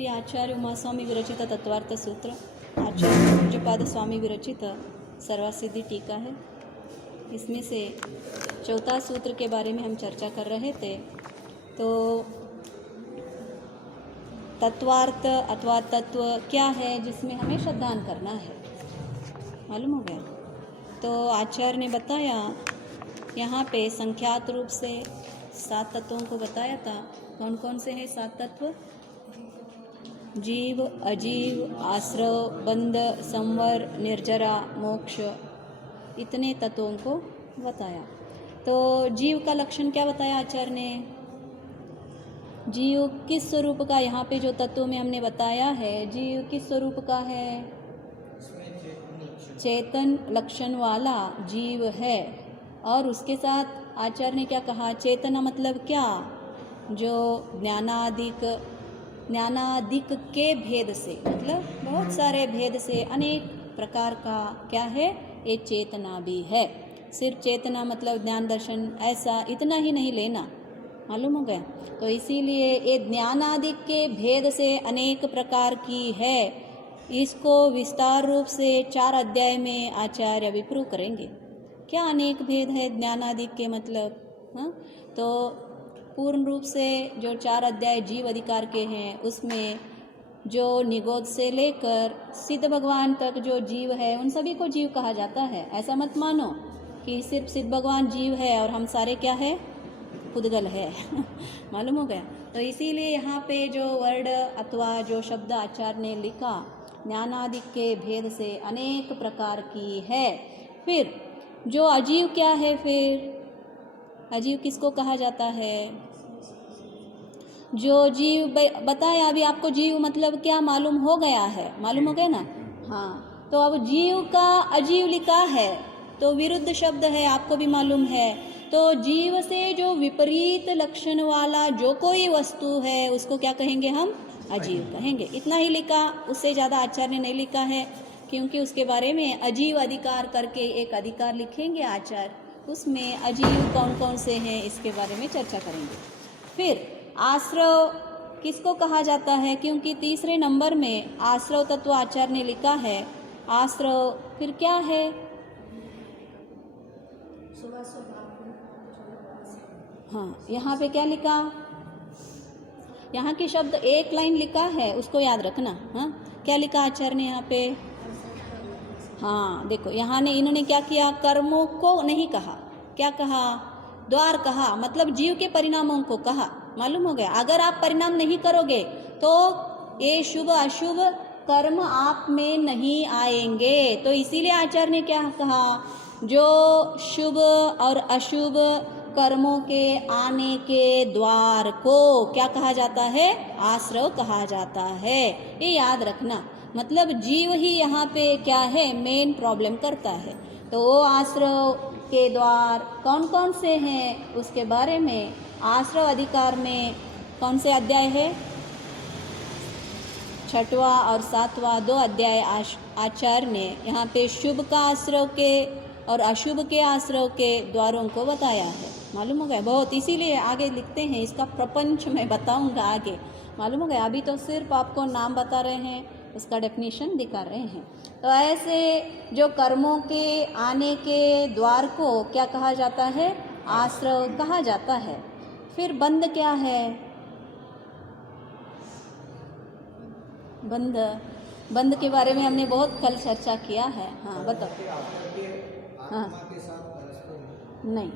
श्री आचार्य उमास्वामी विरचित तत्वार्थ सूत्र, आचार्य पूज्यपाद स्वामी विरचित सर्वसिद्धि टीका है। इसमें से चौथा सूत्र के बारे में हम चर्चा कर रहे थे। तो तत्वार्थ अथवा तत्व क्या है जिसमें हमें श्रद्धान करना है, मालूम हो गया। तो आचार्य ने बताया यहाँ पे संख्यात रूप से 7 तत्वों को बताया था। कौन कौन से हैं 7 तत्व? जीव, अजीव, आश्रव, बंध, संवर, निर्जरा, मोक्ष, इतने तत्वों को बताया। तो जीव का लक्षण क्या बताया आचार्य ने? जीव किस स्वरूप का, यहाँ पे जो तत्वों में हमने बताया है, जीव किस स्वरूप का है? चेतन लक्षण वाला जीव है। और उसके साथ आचार्य ने क्या कहा? चेतना मतलब क्या? जो ज्ञानादिक के भेद से, मतलब बहुत सारे भेद से अनेक प्रकार का क्या है, ये चेतना भी है। सिर्फ चेतना मतलब ज्ञान दर्शन ऐसा इतना ही नहीं लेना, मालूम हो गया। तो इसीलिए ये ज्ञानादिक के भेद से अनेक प्रकार की है। इसको विस्तार रूप से 4 अध्याय में आचार्य अभी प्रूव करेंगे। क्या अनेक भेद है ज्ञानादिक के मतलब? हाँ, तो पूर्ण रूप से जो 4 अध्याय जीव अधिकार के हैं, उसमें जो निगोद से लेकर सिद्ध भगवान तक जो जीव है, उन सभी को जीव कहा जाता है। ऐसा मत मानो कि सिर्फ सिद्ध भगवान जीव है और हम सारे क्या है, पुद्गल है। मालूम हो गया। तो इसीलिए यहाँ पे जो वर्ड अथवा जो शब्द आचार्य ने लिखा, ज्ञानादिक के भेद से अनेक प्रकार की है। फिर जो अजीव क्या है? फिर अजीव किसको कहा जाता है? जो जीव बताया अभी आपको, जीव मतलब क्या मालूम हो गया है, मालूम हो गया ना। हाँ, तो अब जीव का अजीव लिखा है तो विरुद्ध शब्द है, आपको भी मालूम है। तो जीव से जो विपरीत लक्षण वाला जो कोई वस्तु है उसको क्या कहेंगे? हम अजीव कहेंगे। इतना ही लिखा, उससे ज़्यादा आचार्य ने नहीं लिखा है, क्योंकि उसके बारे में अजीव अधिकार करके एक अधिकार लिखेंगे आचार्य, उसमें अजीव कौन कौन से हैं इसके बारे में चर्चा करेंगे। फिर आश्रव किसको कहा जाता है? क्योंकि तीसरे नंबर में आश्रव तत्व आचार्य ने लिखा है। आश्रव फिर क्या है? हाँ, यहाँ पे क्या लिखा? यहाँ की शब्द एक लाइन लिखा है, उसको याद रखना। हाँ, क्या लिखा आचार्य ने यहाँ पे? हाँ देखो, यहाँ ने इन्होंने क्या किया? कर्मों को नहीं कहा, क्या कहा? द्वार कहा, मतलब जीव के परिणामों को कहा, मालूम हो गया। अगर आप परिणाम नहीं करोगे तो ये शुभ अशुभ कर्म आप में नहीं आएंगे। तो इसीलिए आचार्य ने क्या कहा? जो शुभ और अशुभ कर्मों के आने के द्वार को क्या कहा जाता है? आश्रव कहा जाता है। ये याद रखना, मतलब जीव ही यहाँ पे क्या है, मेन प्रॉब्लम करता है। तो वो आश्रव के द्वार कौन कौन से हैं उसके बारे में आश्रव अधिकार में कौन से अध्याय है? 6वां और 7वां 2 अध्याय आचार्य ने यहाँ पे शुभ का आश्रव के और अशुभ के आश्रव के द्वारों को बताया है, मालूम हो गया। बहुत इसीलिए आगे लिखते हैं, इसका प्रपंच मैं बताऊंगा आगे, मालूम हो गया। अभी तो सिर्फ आपको नाम बता रहे हैं, उसका डेफिनेशन दिखा रहे हैं। तो ऐसे जो कर्मों के आने के द्वार को क्या कहा जाता है? आश्रव कहा जाता है। फिर बंध क्या है? बंध के बारे में हमने बहुत कल चर्चा किया है। हाँ बताओ। हाँ नहीं,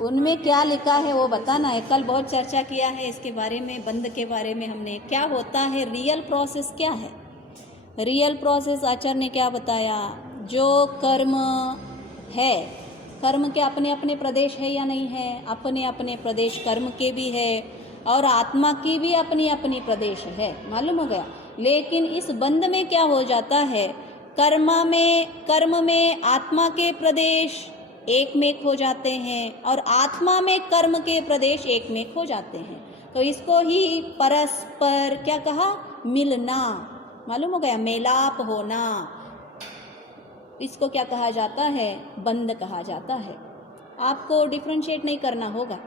उनमें क्या लिखा है वो बताना है। कल बहुत चर्चा किया है इसके बारे में, बंध के बारे में हमने। क्या होता है, रियल प्रोसेस क्या है? रियल प्रोसेस आचार्य ने क्या बताया? जो कर्म है, कर्म के अपने अपने प्रदेश है या नहीं है? अपने अपने प्रदेश कर्म के भी है और आत्मा की भी अपनी अपनी प्रदेश है, मालूम हो गया। लेकिन इस बंध में क्या हो जाता है? कर्म में आत्मा के प्रदेश एक में हो जाते हैं और आत्मा में कर्म के प्रदेश एक में हो जाते हैं। तो इसको ही परस्पर क्या कहा? मिलना, मालूम हो गया, मेलाप होना। इसको क्या कहा जाता है? बंध कहा जाता है। आपको डिफ्रेंशिएट नहीं करना होगा।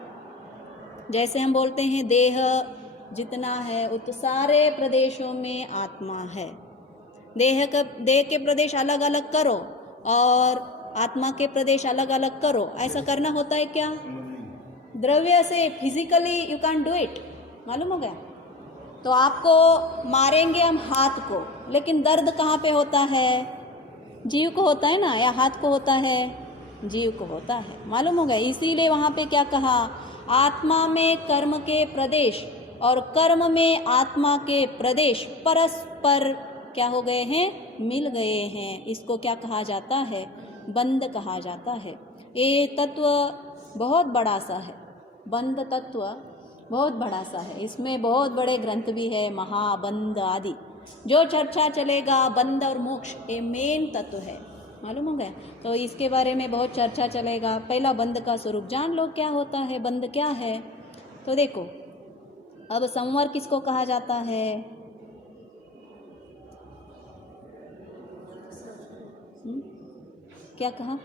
जैसे हम बोलते हैं देह जितना है उत सारे प्रदेशों में आत्मा है। देह के प्रदेश अलग अलग करो और आत्मा के प्रदेश अलग अलग करो, ऐसा करना होता है क्या? द्रव्य से physically you can do it, मालूम हो गया? तो आपको मारेंगे हम हाथ को, लेकिन दर्द कहाँ पे होता है? जीव को होता है ना, या हाथ को होता है? जीव को होता है, मालूम हो गया? इसीलिए वहाँ पे क्या कहा? आत्मा में कर्म के प्रदेश और कर्म में आत्मा के प्रदेश परस्पर क्या हो गए हैं? मिल गए हैं। इसको क्या कहा जाता है? बंध कहा जाता है। ये तत्व बहुत बड़ा सा है, बंध तत्व बहुत बड़ा सा है। इसमें बहुत बड़े ग्रंथ भी है, महाबंध आदि। जो चर्चा चलेगा बंध और मोक्ष, ये मेन तत्व है, मालूम हो गया? तो इसके बारे में बहुत चर्चा चलेगा। पहला बंध का स्वरूप जान लो, क्या होता है बंध, क्या है? तो देखो, अब संवर किसको कहा जाता है? क्या कहा?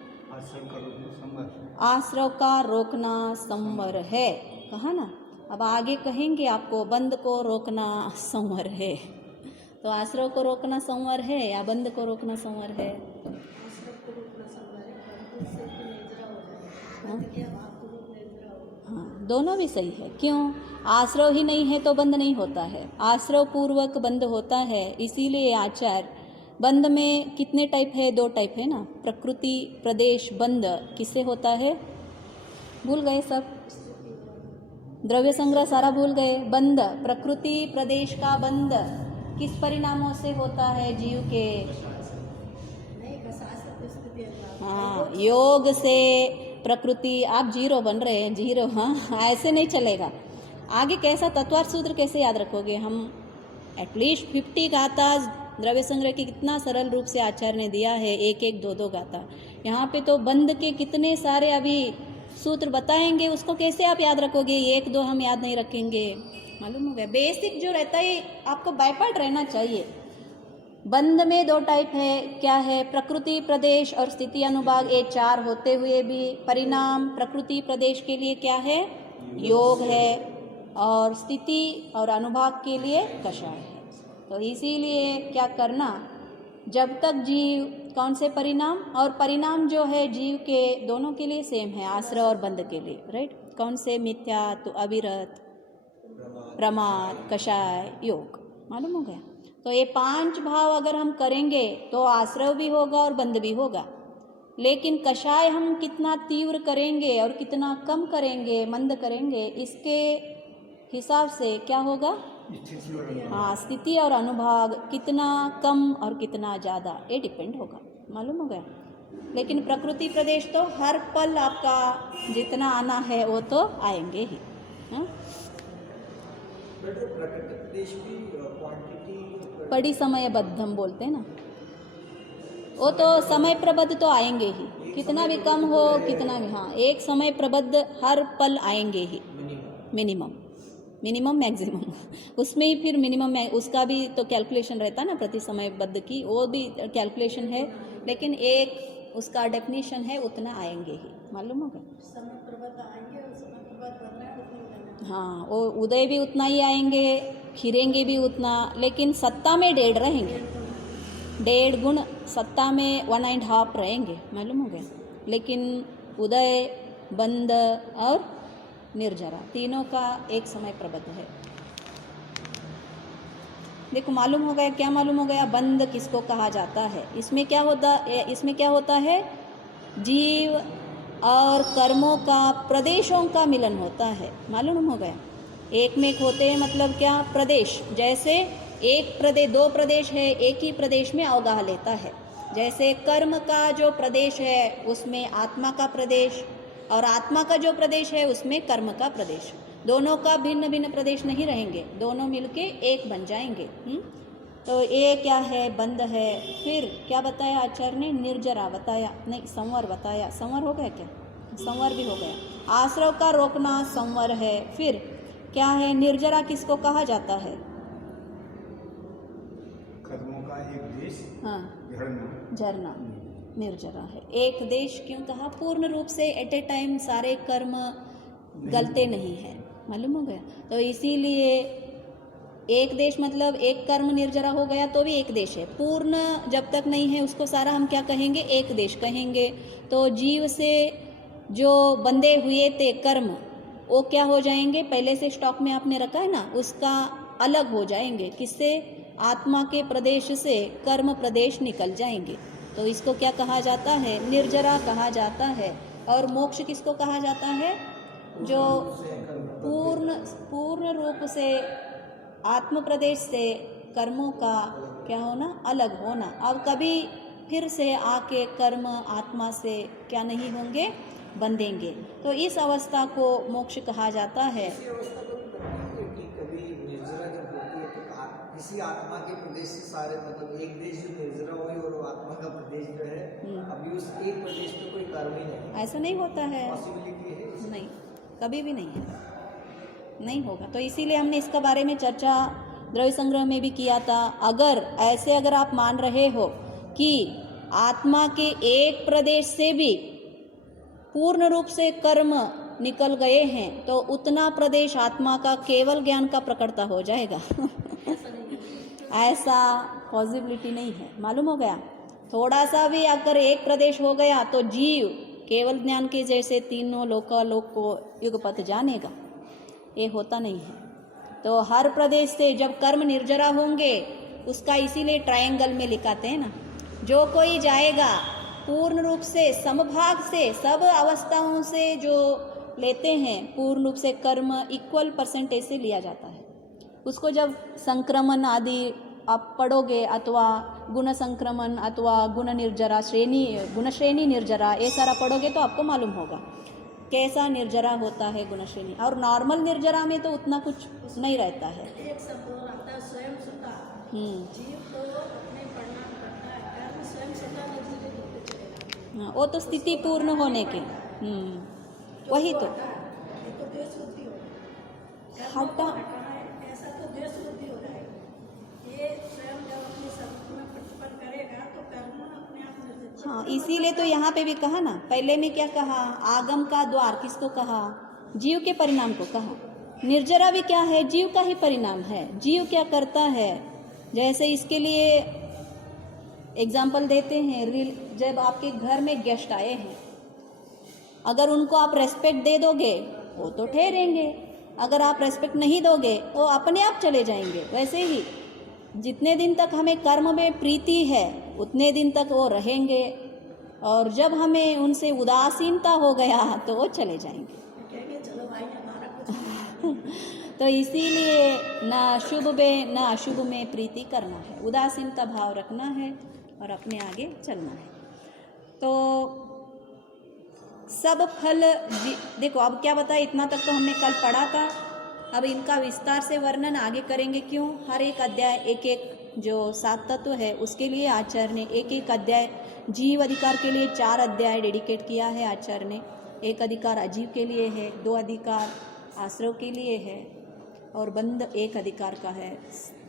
आश्रव का रोकना संवर है, कहा ना? अब आगे कहेंगे आपको बंध को रोकना संवर है। तो आश्रव को रोकना संवर है या बंध को रोकना संवर है? हाँ, दोनों भी सही है। क्यों? आश्रव ही नहीं है तो बंध नहीं होता है, आश्रव पूर्वक बंध होता है। इसीलिए आचार्य बंध में कितने टाइप है? 2 टाइप है ना, प्रकृति प्रदेश बंध किससे होता है? भूल गए सब? द्रव्य संग्रह सारा भूल गए। बंध प्रकृति प्रदेश का बंध किस परिणामों से होता है? जीव के हाँ, योग से प्रकृति। आप जीरो बन रहे हैं, जीरो। हाँ, ऐसे नहीं चलेगा। आगे कैसा तत्वार्थ सूत्र कैसे याद रखोगे? हम एटलीस्ट 50 गाथा द्रव्य संग्रह की कितना सरल रूप से आचार्य ने दिया है, 1-1, 2-2 गाथा। यहाँ पे तो बंध के कितने सारे अभी सूत्र बताएंगे, उसको कैसे आप याद रखोगे? 1-2 हम याद नहीं रखेंगे, मालूम हो गया? बेसिक जो रहता है आपको बायपार्ट रहना चाहिए। बंध में 2 टाइप है, क्या है? प्रकृति प्रदेश और स्थिति अनुभाग। ये 4 होते हुए भी परिणाम प्रकृति प्रदेश के लिए क्या है? योग है, और स्थिति और अनुभाग के लिए कषाय है। तो इसीलिए क्या करना, जब तक जीव कौन से परिणाम, और परिणाम जो है जीव के दोनों के लिए सेम है, आश्रय और बंध के लिए, राइट? कौन से? मिथ्या, तो अविरत, प्रमाद, कषाय, योग, मालूम हो गया? तो ये 5 भाव अगर हम करेंगे तो आश्रय भी होगा और बंध भी होगा। लेकिन कषाय हम कितना तीव्र करेंगे और कितना कम करेंगे, मंद करेंगे, इसके हिसाब से क्या होगा? हाँ, स्थिति और अनुभाग कितना कम और कितना ज़्यादा, ये डिपेंड होगा, मालूम हो गया? लेकिन प्रकृति प्रदेश तो हर पल आपका जितना आना है वो तो आएंगे ही। हाँ? पड़ी समयबद्ध हम बोलते हैं ना, वो तो समय प्रबद्ध तो आएंगे ही, कितना भी कम हो कितना भी। हाँ, एक समय प्रबद्ध हर पल आएंगे ही, मिनिमम मैक्सिमम। उसमें ही फिर मिनिमम उसका भी तो कैलकुलेशन रहता है ना, प्रति समयबद्ध की वो भी कैलकुलेशन है, लेकिन एक उसका डेफिनेशन है, उतना आएंगे ही, मालूम होगा? समय प्रबद्ध आएंगे और समय प्रबद्ध बढ़ रहा है। हाँ, वो उदय भी उतना ही आएंगे, खिरेंगे भी उतना, लेकिन सत्ता में 1.5 रहेंगे, 1.5 गुण सत्ता में 1.5 रहेंगे, मालूम हो गया? लेकिन उदय, बंध और निर्जरा तीनों का एक समय प्रबद्ध है। देखो, मालूम हो गया? क्या मालूम हो गया? बंध किसको कहा जाता है? इसमें क्या होता है? जीव और कर्मों का प्रदेशों का मिलन होता है, मालूम हो गया? एक में एक होते हैं, मतलब क्या? प्रदेश। जैसे एक प्रदेश, 2 प्रदेश है, एक ही प्रदेश में अवगाह लेता है। जैसे कर्म का जो प्रदेश है उसमें आत्मा का प्रदेश, और आत्मा का जो प्रदेश है उसमें कर्म का प्रदेश। दोनों का भिन्न भिन्न प्रदेश नहीं रहेंगे, दोनों मिलके एक बन जाएंगे। तो ये क्या है? बंध है। फिर क्या बताया आचार्य ने? निर्जरा बताया, नहीं संवर बताया। संवर हो गया क्या? संवर भी हो गया। आश्रव का रोकना संवर है। फिर क्या है? निर्जरा किसको कहा जाता है? कर्मों का एक देश, हाँ, झरना निर्जरा है। एक देश क्यों कहा? पूर्ण रूप से एट ए टाइम सारे कर्म गलते नहीं हैं, मालूम हो गया? तो इसीलिए एक देश मतलब एक कर्म निर्जरा हो गया तो भी एक देश है, पूर्ण जब तक नहीं है उसको सारा हम क्या कहेंगे, एक देश कहेंगे। तो जीव से जो बंधे हुए थे कर्म वो क्या हो जाएंगे, पहले से स्टॉक में आपने रखा है ना, उसका अलग हो जाएंगे। किससे? आत्मा के प्रदेश से कर्म प्रदेश निकल जाएंगे। तो इसको क्या कहा जाता है, निर्जरा कहा जाता है। और मोक्ष किसको कहा जाता है, जो पूर्ण रूप से आत्म प्रदेश से कर्मों का क्या होना, अलग होना। अब कभी फिर से आके कर्म आत्मा से क्या नहीं होंगे, बंधेंगे। तो इस अवस्था को मोक्ष कहा जाता है। इसी अवस्था को भी बताइए कि कभी निर्जरा जब होती है तो किसी आत्मा के प्रदेश से सारे मतलब एक देश जो निर्जरा हुई और वो आत्मा का प्रदेश जो है अभी उस एक प्रदेश पे कोई कर्म ही नहीं, ऐसा नहीं होता है, पॉसिबिलिटी है नहीं, कभी भी नहीं है, नहीं होगा। तो इसीलिए हमने इसका बारे में चर्चा द्रव्य संग्रह में भी किया था। अगर आप मान रहे हो कि आत्मा के एक प्रदेश से भी पूर्ण रूप से कर्म निकल गए हैं तो उतना प्रदेश आत्मा का केवल ज्ञान का प्रकटता हो जाएगा। ऐसा पॉसिबिलिटी नहीं है, मालूम हो गया। थोड़ा सा भी अगर एक प्रदेश हो गया तो जीव केवल ज्ञान के जैसे तीनों लोक को युगपथ जानेगा, ये होता नहीं है। तो हर प्रदेश से जब कर्म निर्जरा होंगे, उसका इसीलिए ट्रायंगल में लिखाते हैं ना, जो कोई जाएगा पूर्ण रूप से समभाग से सब अवस्थाओं से जो लेते हैं पूर्ण रूप से कर्म इक्वल परसेंटेज से लिया जाता है। उसको जब संक्रमण आदि आप पढ़ोगे अथवा गुण संक्रमण अथवा गुण निर्जरा गुण श्रेणी निर्जरा ये सारा पढ़ोगे तो आपको मालूम होगा कैसा निर्जरा होता है गुण श्रेणी। और नॉर्मल निर्जरा में तो उतना कुछ नहीं रहता है। एक शब्द और आता है स्वयं सुता। जीव को अपने परिणाम करता है, कर्म स्वयं सुता निर्जरित होते चलेगा। हाँ, वो तो स्थिति पूर्ण होने के वही तो देश बुद्धि हो हटा ऐसा तो देश बुद्धि हो जाएगी। ये स्वयं जब अपने स्वरूप में प्रतिपन्न करेगा तो कर्म अपने आप निर्जरित। हाँ, इसीलिए तो यहाँ पे भी कहा ना, पहले में क्या कहा, आगम का द्वार किसको कहा, जीव के परिणाम को कहा। निर्जरा भी क्या है, जीव का ही परिणाम है। जीव क्या करता है, जैसे इसके लिए एग्जाम्पल देते हैं, जब आपके घर में गेस्ट आए हैं, अगर उनको आप रेस्पेक्ट दे दोगे वो तो ठहरेंगे, अगर आप रेस्पेक्ट नहीं दोगे वो अपने आप चले जाएंगे। वैसे ही जितने दिन तक हमें कर्म में प्रीति है उतने दिन तक वो रहेंगे, और जब हमें उनसे उदासीनता हो गया तो वो चले जाएंगे। चलो भाई हमारा कुछ तो इसीलिए ना शुभ में ना अशुभ में प्रीति करना है, उदासीनता भाव रखना है और अपने आगे चलना है। तो सब फल देखो, अब क्या बताया, इतना तक तो हमने कल पढ़ा था। अब इनका विस्तार से वर्णन आगे करेंगे। क्यों, हर एक अध्याय एक एक जो 7 तत्व है उसके लिए आचार्य ने एक एक अध्याय, जीव अधिकार के लिए 4 अध्याय डेडिकेट किया है आचार्य ने। एक अधिकार अजीव के लिए है, 2 अधिकार आश्रव के लिए है, और बंध 1 अधिकार का है,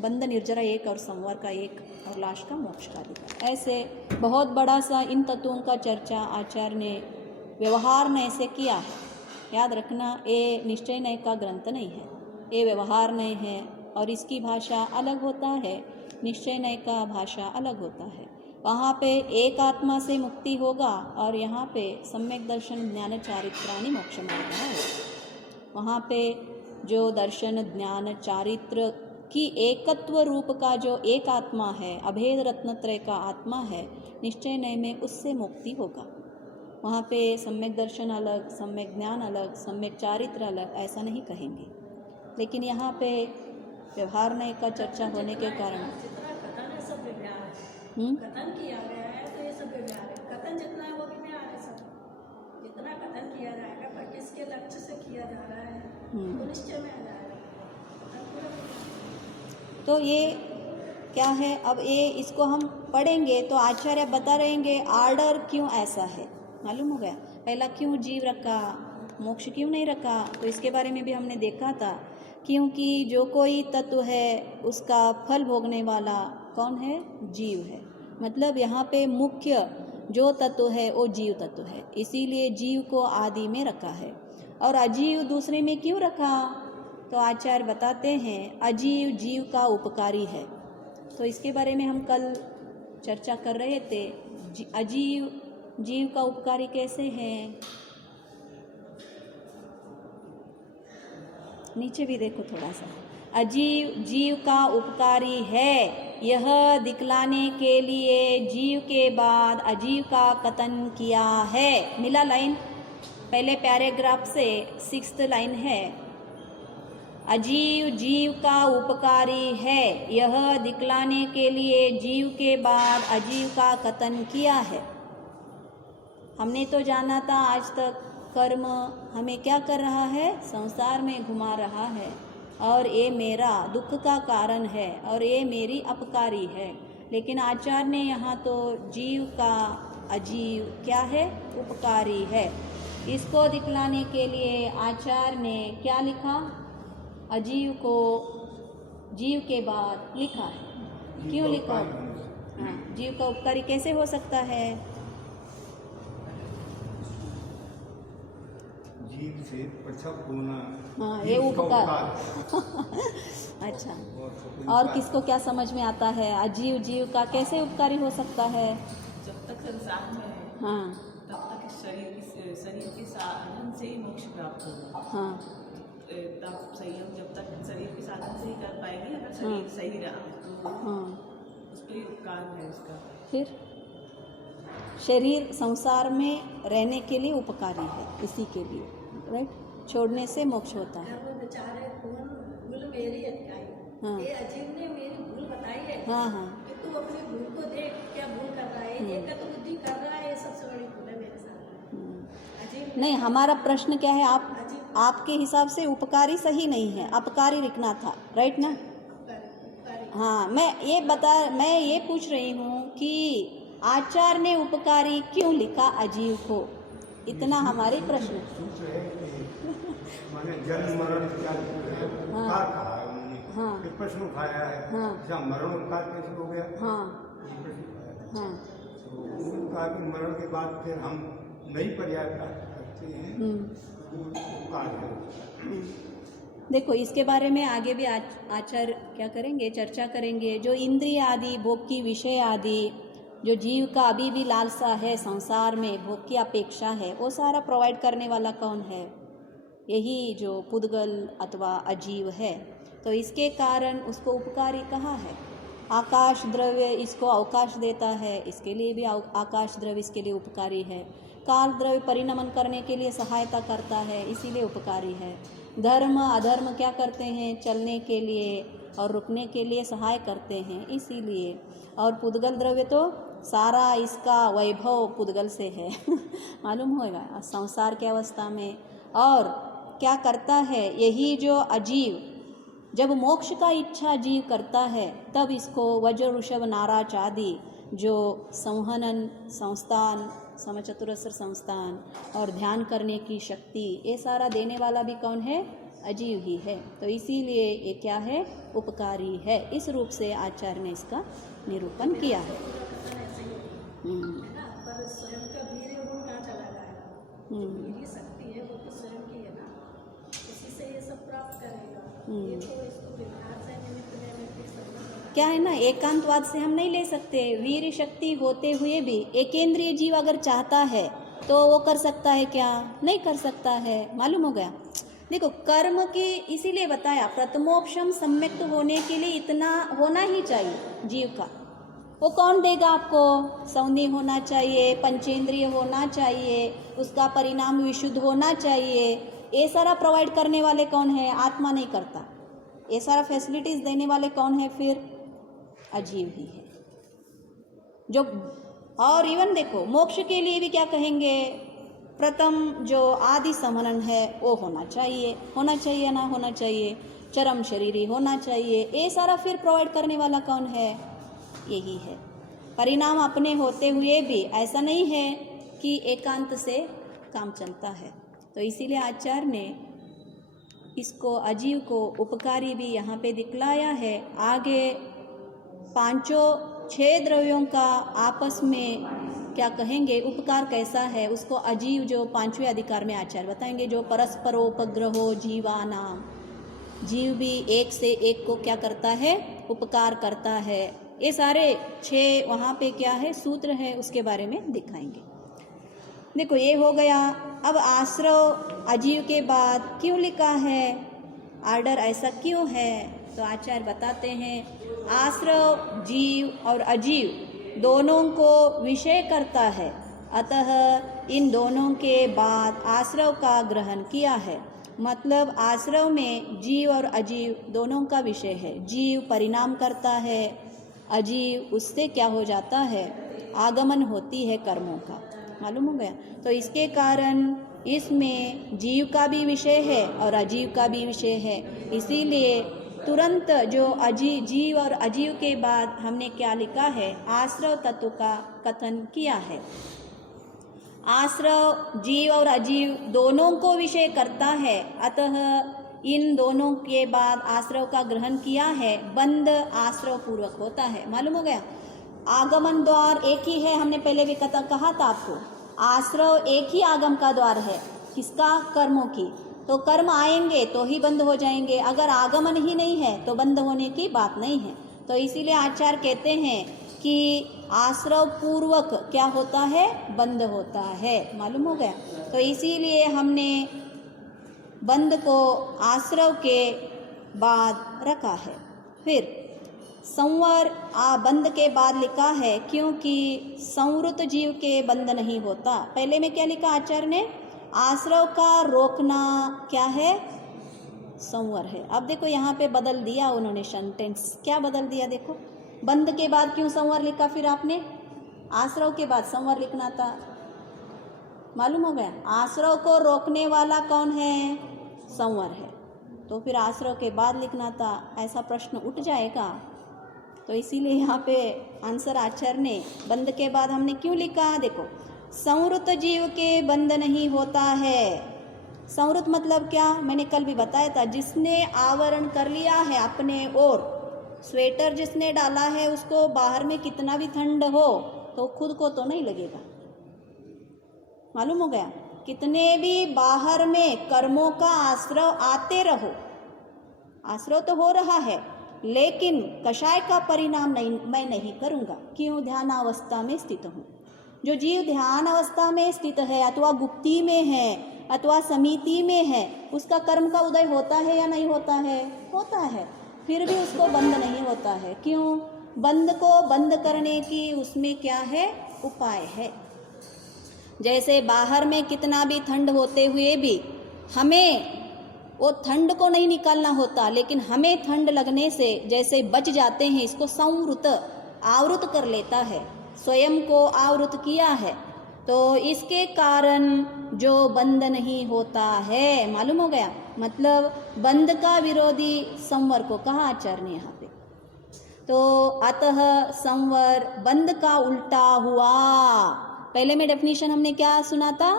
बंध निर्जरा 1 और संवर का 1, और लास्ट का मोक्ष का अधिकार। ऐसे बहुत बड़ा सा इन तत्वों का चर्चा आचार्य ने व्यवहार नय से किया है। याद रखना, ये निश्चय नय का ग्रंथ नहीं है, ये व्यवहार नय है, और इसकी भाषा अलग होता है, निश्चय नय का भाषा अलग होता है। वहाँ पे एक आत्मा से मुक्ति होगा और यहाँ पे सम्यक दर्शन ज्ञान चारित्राणि मोक्ष मार्ग है। वहाँ पे जो दर्शन ज्ञान चारित्र की एकत्व रूप का जो एक आत्मा है, अभेद रत्नत्रय का आत्मा है, निश्चय नय में उससे मुक्ति होगा। वहाँ पे सम्यक दर्शन अलग, सम्यक ज्ञान अलग, सम्यक चारित्र अलग, ऐसा नहीं कहेंगे। लेकिन यहाँ पे व्यवहार नय का चर्चा होने के कारण जितना कथन है सब व्यवहार है। कथन किया गया है तो ये सब व्यवहार है। कथन जितना है वो भी व्यवहार है। सब जितना कथन किया जाएगा पर किसके लक्ष्य से किया जा रहा है तो निश्चय में आ जाएगा। तो ये क्या है, अब ये इसको हम पढ़ेंगे तो आचार्य बता रहेंगे आर्डर क्यों ऐसा है, मालूम हो गया। पहला क्यों जीव रखा, मोक्ष क्यों नहीं रखा, तो इसके बारे में भी हमने देखा था। क्योंकि जो कोई तत्व है उसका फल भोगने वाला कौन है, जीव है। मतलब यहाँ पे मुख्य जो तत्व है वो जीव तत्व है, इसीलिए जीव को आदि में रखा है। और अजीव दूसरे में क्यों रखा, तो आचार्य बताते हैं अजीव जीव का उपकारी है। तो इसके बारे में हम कल चर्चा कर रहे थे। अजीव जीव का उपकारी कैसे हैं, नीचे भी देखो थोड़ा सा। अजीव जीव का उपकारी है, यह दिखलाने के लिए जीव के बाद अजीव का कथन किया है। मिला लाइन, पहले पैराग्राफ से 6th लाइन है। अजीव जीव का उपकारी है, यह दिखलाने के लिए जीव के बाद अजीव का कथन किया है। हमने तो जाना था आज तक कर्म हमें क्या कर रहा है, संसार में घुमा रहा है, और ये मेरा दुख का कारण है और ये मेरी अपकारी है। लेकिन आचार्य ने यहाँ तो जीव का अजीव क्या है, उपकारी है। इसको दिखलाने के लिए आचार्य ने क्या लिखा, अजीव को जीव के बाद लिखा है। क्यों लिखा? हाँ, जीव का उपकारी कैसे हो सकता है? जीव से पृथक होना। हाँ, ये उपकार। अच्छा, और किसको क्या समझ में आता है? अजीव जीव का कैसे उपकारी हो सकता है? जब तक संसार में है, हाँ तब तक शरीर के साधन से ही मोक्ष प्राप्त होगा। हाँ तब संयम जब तक शरीर के साधन से ही कर पाएंगे, अगर शरीर सही रहा तो हाँ। उस पर ही उपकार है उसका। फिर शरीर संसार में रहने के लिए उपकारी है, इसी के लिए, राइट? छोड़ने से मोक्ष होता है। वो बेचारे भूल मेरी अधिकारी, हाँ। ये अजीब ने मेरी भूल बताई है। हाँ हाँ कि तू अपनी भूल को देख, क्या भूल कर रहा है, ये तो बुद्धि कर रहा है, ये सबसे बड़ी भूल है मेरे साथ। अजीब नहीं, हमारा प्रश्न क्या है, आपके हिसाब से उपकारी सही नहीं है, अपकारी लिखना था, राइट ना? हाँ, मैं ये पूछ रही हूँ कि आचार्य ने उपकारी क्यों लिखा अजीव को, इतना हमारे प्रश्न। सूत्र है कि माने जन्म मरण क्या है, उपकार कहा है उन्होंने। हाँ। ये प्रश्न उठाया है। हाँ। क्या मरण उपकार कैसे हो गया? हाँ ये प्रश्न उठाया है। हाँ तो उन्होंने कहा कि मरण के बाद फिर हम नई पर्याय प्राप्त करते हैं, वो उपकार है। देखो, इसके बारे में आगे भी आचार्य क्या करेंगे, चर्चा करेंगे। जो इंद्रिय आदि, भोग की विषय आदि, जो जीव का अभी भी लालसा है संसार में, भोग की अपेक्षा है, वो सारा प्रोवाइड करने वाला कौन है? यही जो पुद्गल अथवा अजीव है। तो इसके कारण उसको उपकारी कहा है। आकाश द्रव्य इसको अवकाश देता है, इसके लिए भी आकाश द्रव्य इसके लिए उपकारी है। काल द्रव्य परिणमन करने के लिए सहायता करता है, इसीलिए उपकारी है। धर्म अधर्म क्या करते हैं, चलने के लिए और रुकने के लिए सहाय करते हैं, इसीलिए। और पुद्गल द्रव्य तो सारा इसका वैभव पुद्गल से है मालूम होगा संसार की अवस्था में। और क्या करता है, यही जो अजीव जब मोक्ष का इच्छा जीव करता है, तब इसको वज्र ऋषभ नाराज आदि जो संहनन संस्थान, समचतुरस्र संस्थान और ध्यान करने की शक्ति, ये सारा देने वाला भी कौन है? अजीव ही है। तो इसीलिए ये क्या है? उपकारी है। इस रूप से आचार्य ने इसका निरूपण किया है। ना, पर स्वयं का वीर गुण कहाँ चला जाएगा? मेरी शक्ति है वो तो स्वयं की है ना, उसी से ये सब प्राप्त करेगा। ये तो इसको विकार से निमित्त में समझ क्या है ना, एकांतवाद से हम नहीं ले सकते। वीर शक्ति होते हुए भी एकेंद्रीय जीव अगर चाहता है तो वो कर सकता है क्या? नहीं कर सकता है। मालूम हो गया? देखो, कर्म की इसीलिए बताया, प्रथमोपशम सम्यक्त होने के लिए इतना होना ही चाहिए जीव का। वो कौन देगा आपको? सौंधी होना चाहिए, पंचेंद्रिय होना चाहिए, उसका परिणाम विशुद्ध होना चाहिए। ये सारा प्रोवाइड करने वाले कौन है? आत्मा नहीं करता। ये सारा फैसिलिटीज देने वाले कौन है? फिर अजीव ही है जो। और इवन देखो, मोक्ष के लिए भी क्या कहेंगे, प्रथम जो आदि समनन है वो होना चाहिए, होना चाहिए ना होना चाहिए, चरम शरीरी होना चाहिए। ये सारा फिर प्रोवाइड करने वाला कौन है? यही है। परिणाम अपने होते हुए भी ऐसा नहीं है कि एकांत से काम चलता है। तो इसीलिए आचार्य ने इसको अजीव को उपकारी भी यहाँ पे दिखलाया है। आगे पांचों 6 द्रव्यों का आपस में क्या कहेंगे, उपकार कैसा है, उसको अजीव जो 5वें अधिकार में आचार्य बताएंगे, जो परस्परोपग्रहो जीवानाम, जीव भी एक से एक को क्या करता है, उपकार करता है। ये सारे 6 वहाँ पे क्या है सूत्र है, उसके बारे में दिखाएंगे। देखो ये हो गया। अब आश्रव अजीव के बाद क्यों लिखा है, आर्डर ऐसा क्यों है, तो आचार्य बताते हैं आश्रव जीव और अजीव दोनों को विषय करता है, अतः इन दोनों के बाद आश्रव का ग्रहण किया है। मतलब आश्रव में जीव और अजीव दोनों का विषय है। जीव परिणाम करता है, अजीव उससे क्या हो जाता है, आगमन होती है कर्मों का। मालूम हो गया। तो इसके कारण इसमें जीव का भी विषय है और अजीव का भी विषय है। इसीलिए तुरंत जो जीव और अजीव के बाद हमने क्या लिखा है, आश्रव तत्व का कथन किया है। आश्रव जीव और अजीव दोनों को विषय करता है, अतः इन दोनों के बाद आश्रव का ग्रहण किया है। बंध आश्रव पूर्वक होता है। मालूम हो गया। आगमन द्वार एक ही है, हमने पहले भी कहा था आपको। आश्रव एक ही आगम का द्वार है, किसका, कर्मों की। तो कर्म आएंगे तो ही बंद हो जाएंगे, अगर आगमन ही नहीं है तो बंद होने की बात नहीं है। तो इसीलिए आचार्य कहते हैं कि आश्रव पूर्वक क्या होता है, बंद होता है। मालूम हो गया। तो इसीलिए हमने बंद को आश्रव के बाद रखा है। फिर संवर बंद के बाद लिखा है, क्योंकि संवृत जीव के बंद नहीं होता। पहले में क्या लिखा आचार्य ने, आश्रव का रोकना क्या है, संवर है। अब देखो यहाँ पे बदल दिया उन्होंने सेंटेंस, क्या बदल दिया देखो। बंद के बाद क्यों संवर लिखा, फिर आपने आश्रव के बाद संवर लिखना था। मालूम हो गया। आश्रव को रोकने वाला कौन है, संवर है, तो फिर आश्रव के बाद लिखना था। ऐसा प्रश्न उठ जाएगा। तो इसीलिए यहाँ पे आंसर आचार्य ने बंद के बाद हमने क्यों लिखा, देखो संवृत जीव के बंद नहीं होता है। संवृत मतलब क्या, मैंने कल भी बताया था, जिसने आवरण कर लिया है अपने ओर। स्वेटर जिसने डाला है उसको बाहर में कितना भी ठंड हो तो खुद को तो नहीं लगेगा। मालूम हो गया। कितने भी बाहर में कर्मों का आश्रव आते रहो, आश्रव तो हो रहा है, लेकिन कषाय का परिणाम नहीं, मैं नहीं करूँगा। क्यों, ध्यानावस्था में स्थित हूँ। जो जीव ध्यान अवस्था में स्थित है, अथवा गुप्ती में है, अथवा समिति में है, उसका कर्म का उदय होता है या नहीं होता है, होता है। फिर भी उसको बंद नहीं होता है। क्यों, बंद को बंद करने की उसमें क्या है, उपाय है। जैसे बाहर में कितना भी ठंड होते हुए भी हमें वो ठंड को नहीं निकालना होता, लेकिन हमें ठंड लगने से जैसे बच जाते हैं, इसको संवृत, आवृत कर लेता है, स्वयं को आवृत किया है। तो इसके कारण जो बंद नहीं होता है। मालूम हो गया। मतलब बंद का विरोधी संवर को कहा आचार्य ने यहाँ पे। तो अतः संवर बंद का उल्टा हुआ। पहले में डेफिनेशन हमने क्या सुना था,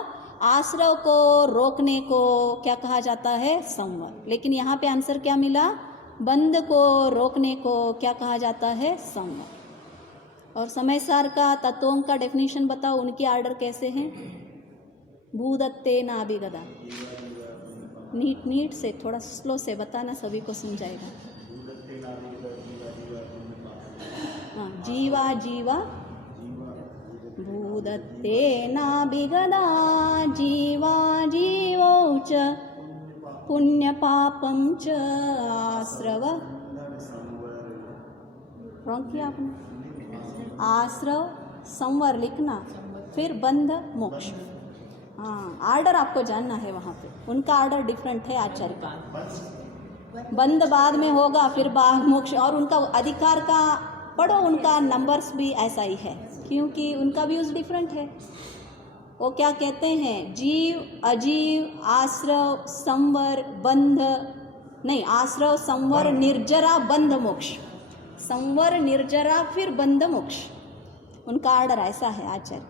आश्रव को रोकने को क्या कहा जाता है, संवर। लेकिन यहाँ पे आंसर क्या मिला, बंद को रोकने को क्या कहा जाता है, संवर। और समय सार का तत्वों का डेफिनेशन बताओ, उनकी आर्डर कैसे हैं। भूदत्ते नाभिगदा। नीट से थोड़ा स्लो से बताना, सभी को सुन जाएगा। हाँ, जीवा जीवा भूदत्ते नाभिगदा, जीवा जीवौ च पुण्य पापम च आश्रव। रॉन्ग किया आपने। आश्रव संवर लिखना, फिर बंध मोक्ष। हाँ, आर्डर आपको जानना है वहाँ पे, उनका आर्डर डिफरेंट है आचार्य का। बंध बाद में होगा, फिर मोक्ष। और उनका अधिकार का पढ़ो, उनका नंबर्स भी ऐसा ही है, क्योंकि उनका व्यूज डिफरेंट है। वो क्या कहते हैं, जीव अजीव आश्रव संवर बंध नहीं, आश्रव संवर निर्जरा बंध मोक्ष, संवर निर्जरा फिर बंध मोक्ष। उनका आर्डर ऐसा है आचार्य,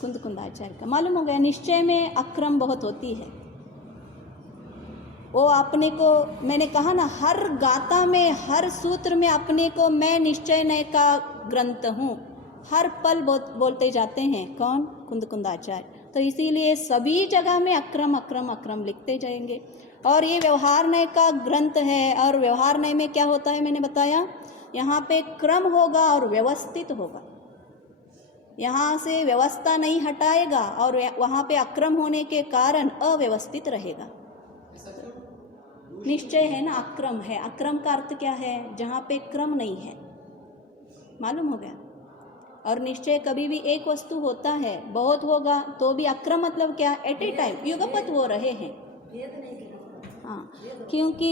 कुंद आचार्य का। मालूम हो गया। निश्चय में अक्रम बहुत होती है। वो अपने को, मैंने कहा ना, हर गाथा में, हर सूत्र में अपने को मैं निश्चय का ग्रंथ हूँ, हर पल बोलते जाते हैं। कौन, कुंद आचार्य। तो इसीलिए सभी जगह में अक्रम अक्रम अक्रम लिखते जाएंगे। और ये व्यवहारनय का ग्रंथ है, और व्यवहारनय में क्या होता है मैंने बताया, यहाँ पे क्रम होगा और व्यवस्थित होगा। यहाँ से व्यवस्था नहीं हटाएगा और वहाँ पे अक्रम होने के कारण अव्यवस्थित रहेगा। निश्चय है ना, अक्रम है। अक्रम का अर्थ क्या है? जहाँ पे क्रम नहीं है, मालूम हो गया। और निश्चय कभी भी एक वस्तु होता है, बहुत होगा तो भी अक्रम मतलब क्या? एट ए टाइम युगपत हो रहे हैं। हाँ, क्योंकि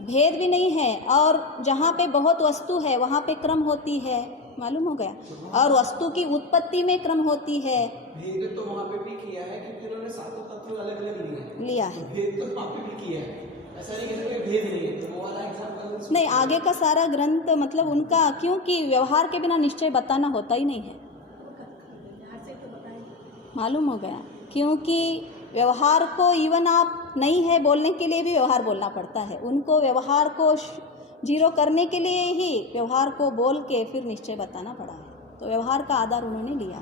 भेद भी नहीं है, और जहाँ पे बहुत वस्तु है वहाँ पे क्रम होती है, मालूम हो गया। और वस्तु की उत्पत्ति में क्रम होती है। भेद तो वहाँ पे भी किया है क्योंकि उन्होंने सातों तत्व अलग अलग लिया है। भेद तो वहाँ पे भी किया है, ऐसा नहीं कहते कोई भेद नहीं है। तो वो वाला एग्जाम्पल नहीं, आगे का सारा ग्रंथ मतलब उनका, क्योंकि व्यवहार के बिना निश्चय बताना होता ही नहीं है, मालूम हो गया। क्योंकि व्यवहार को इवन आप नहीं है बोलने के लिए भी व्यवहार बोलना पड़ता है। उनको व्यवहार को जीरो करने के लिए ही व्यवहार को बोल के फिर निश्चय बताना पड़ा है। तो व्यवहार का आधार उन्होंने लिया।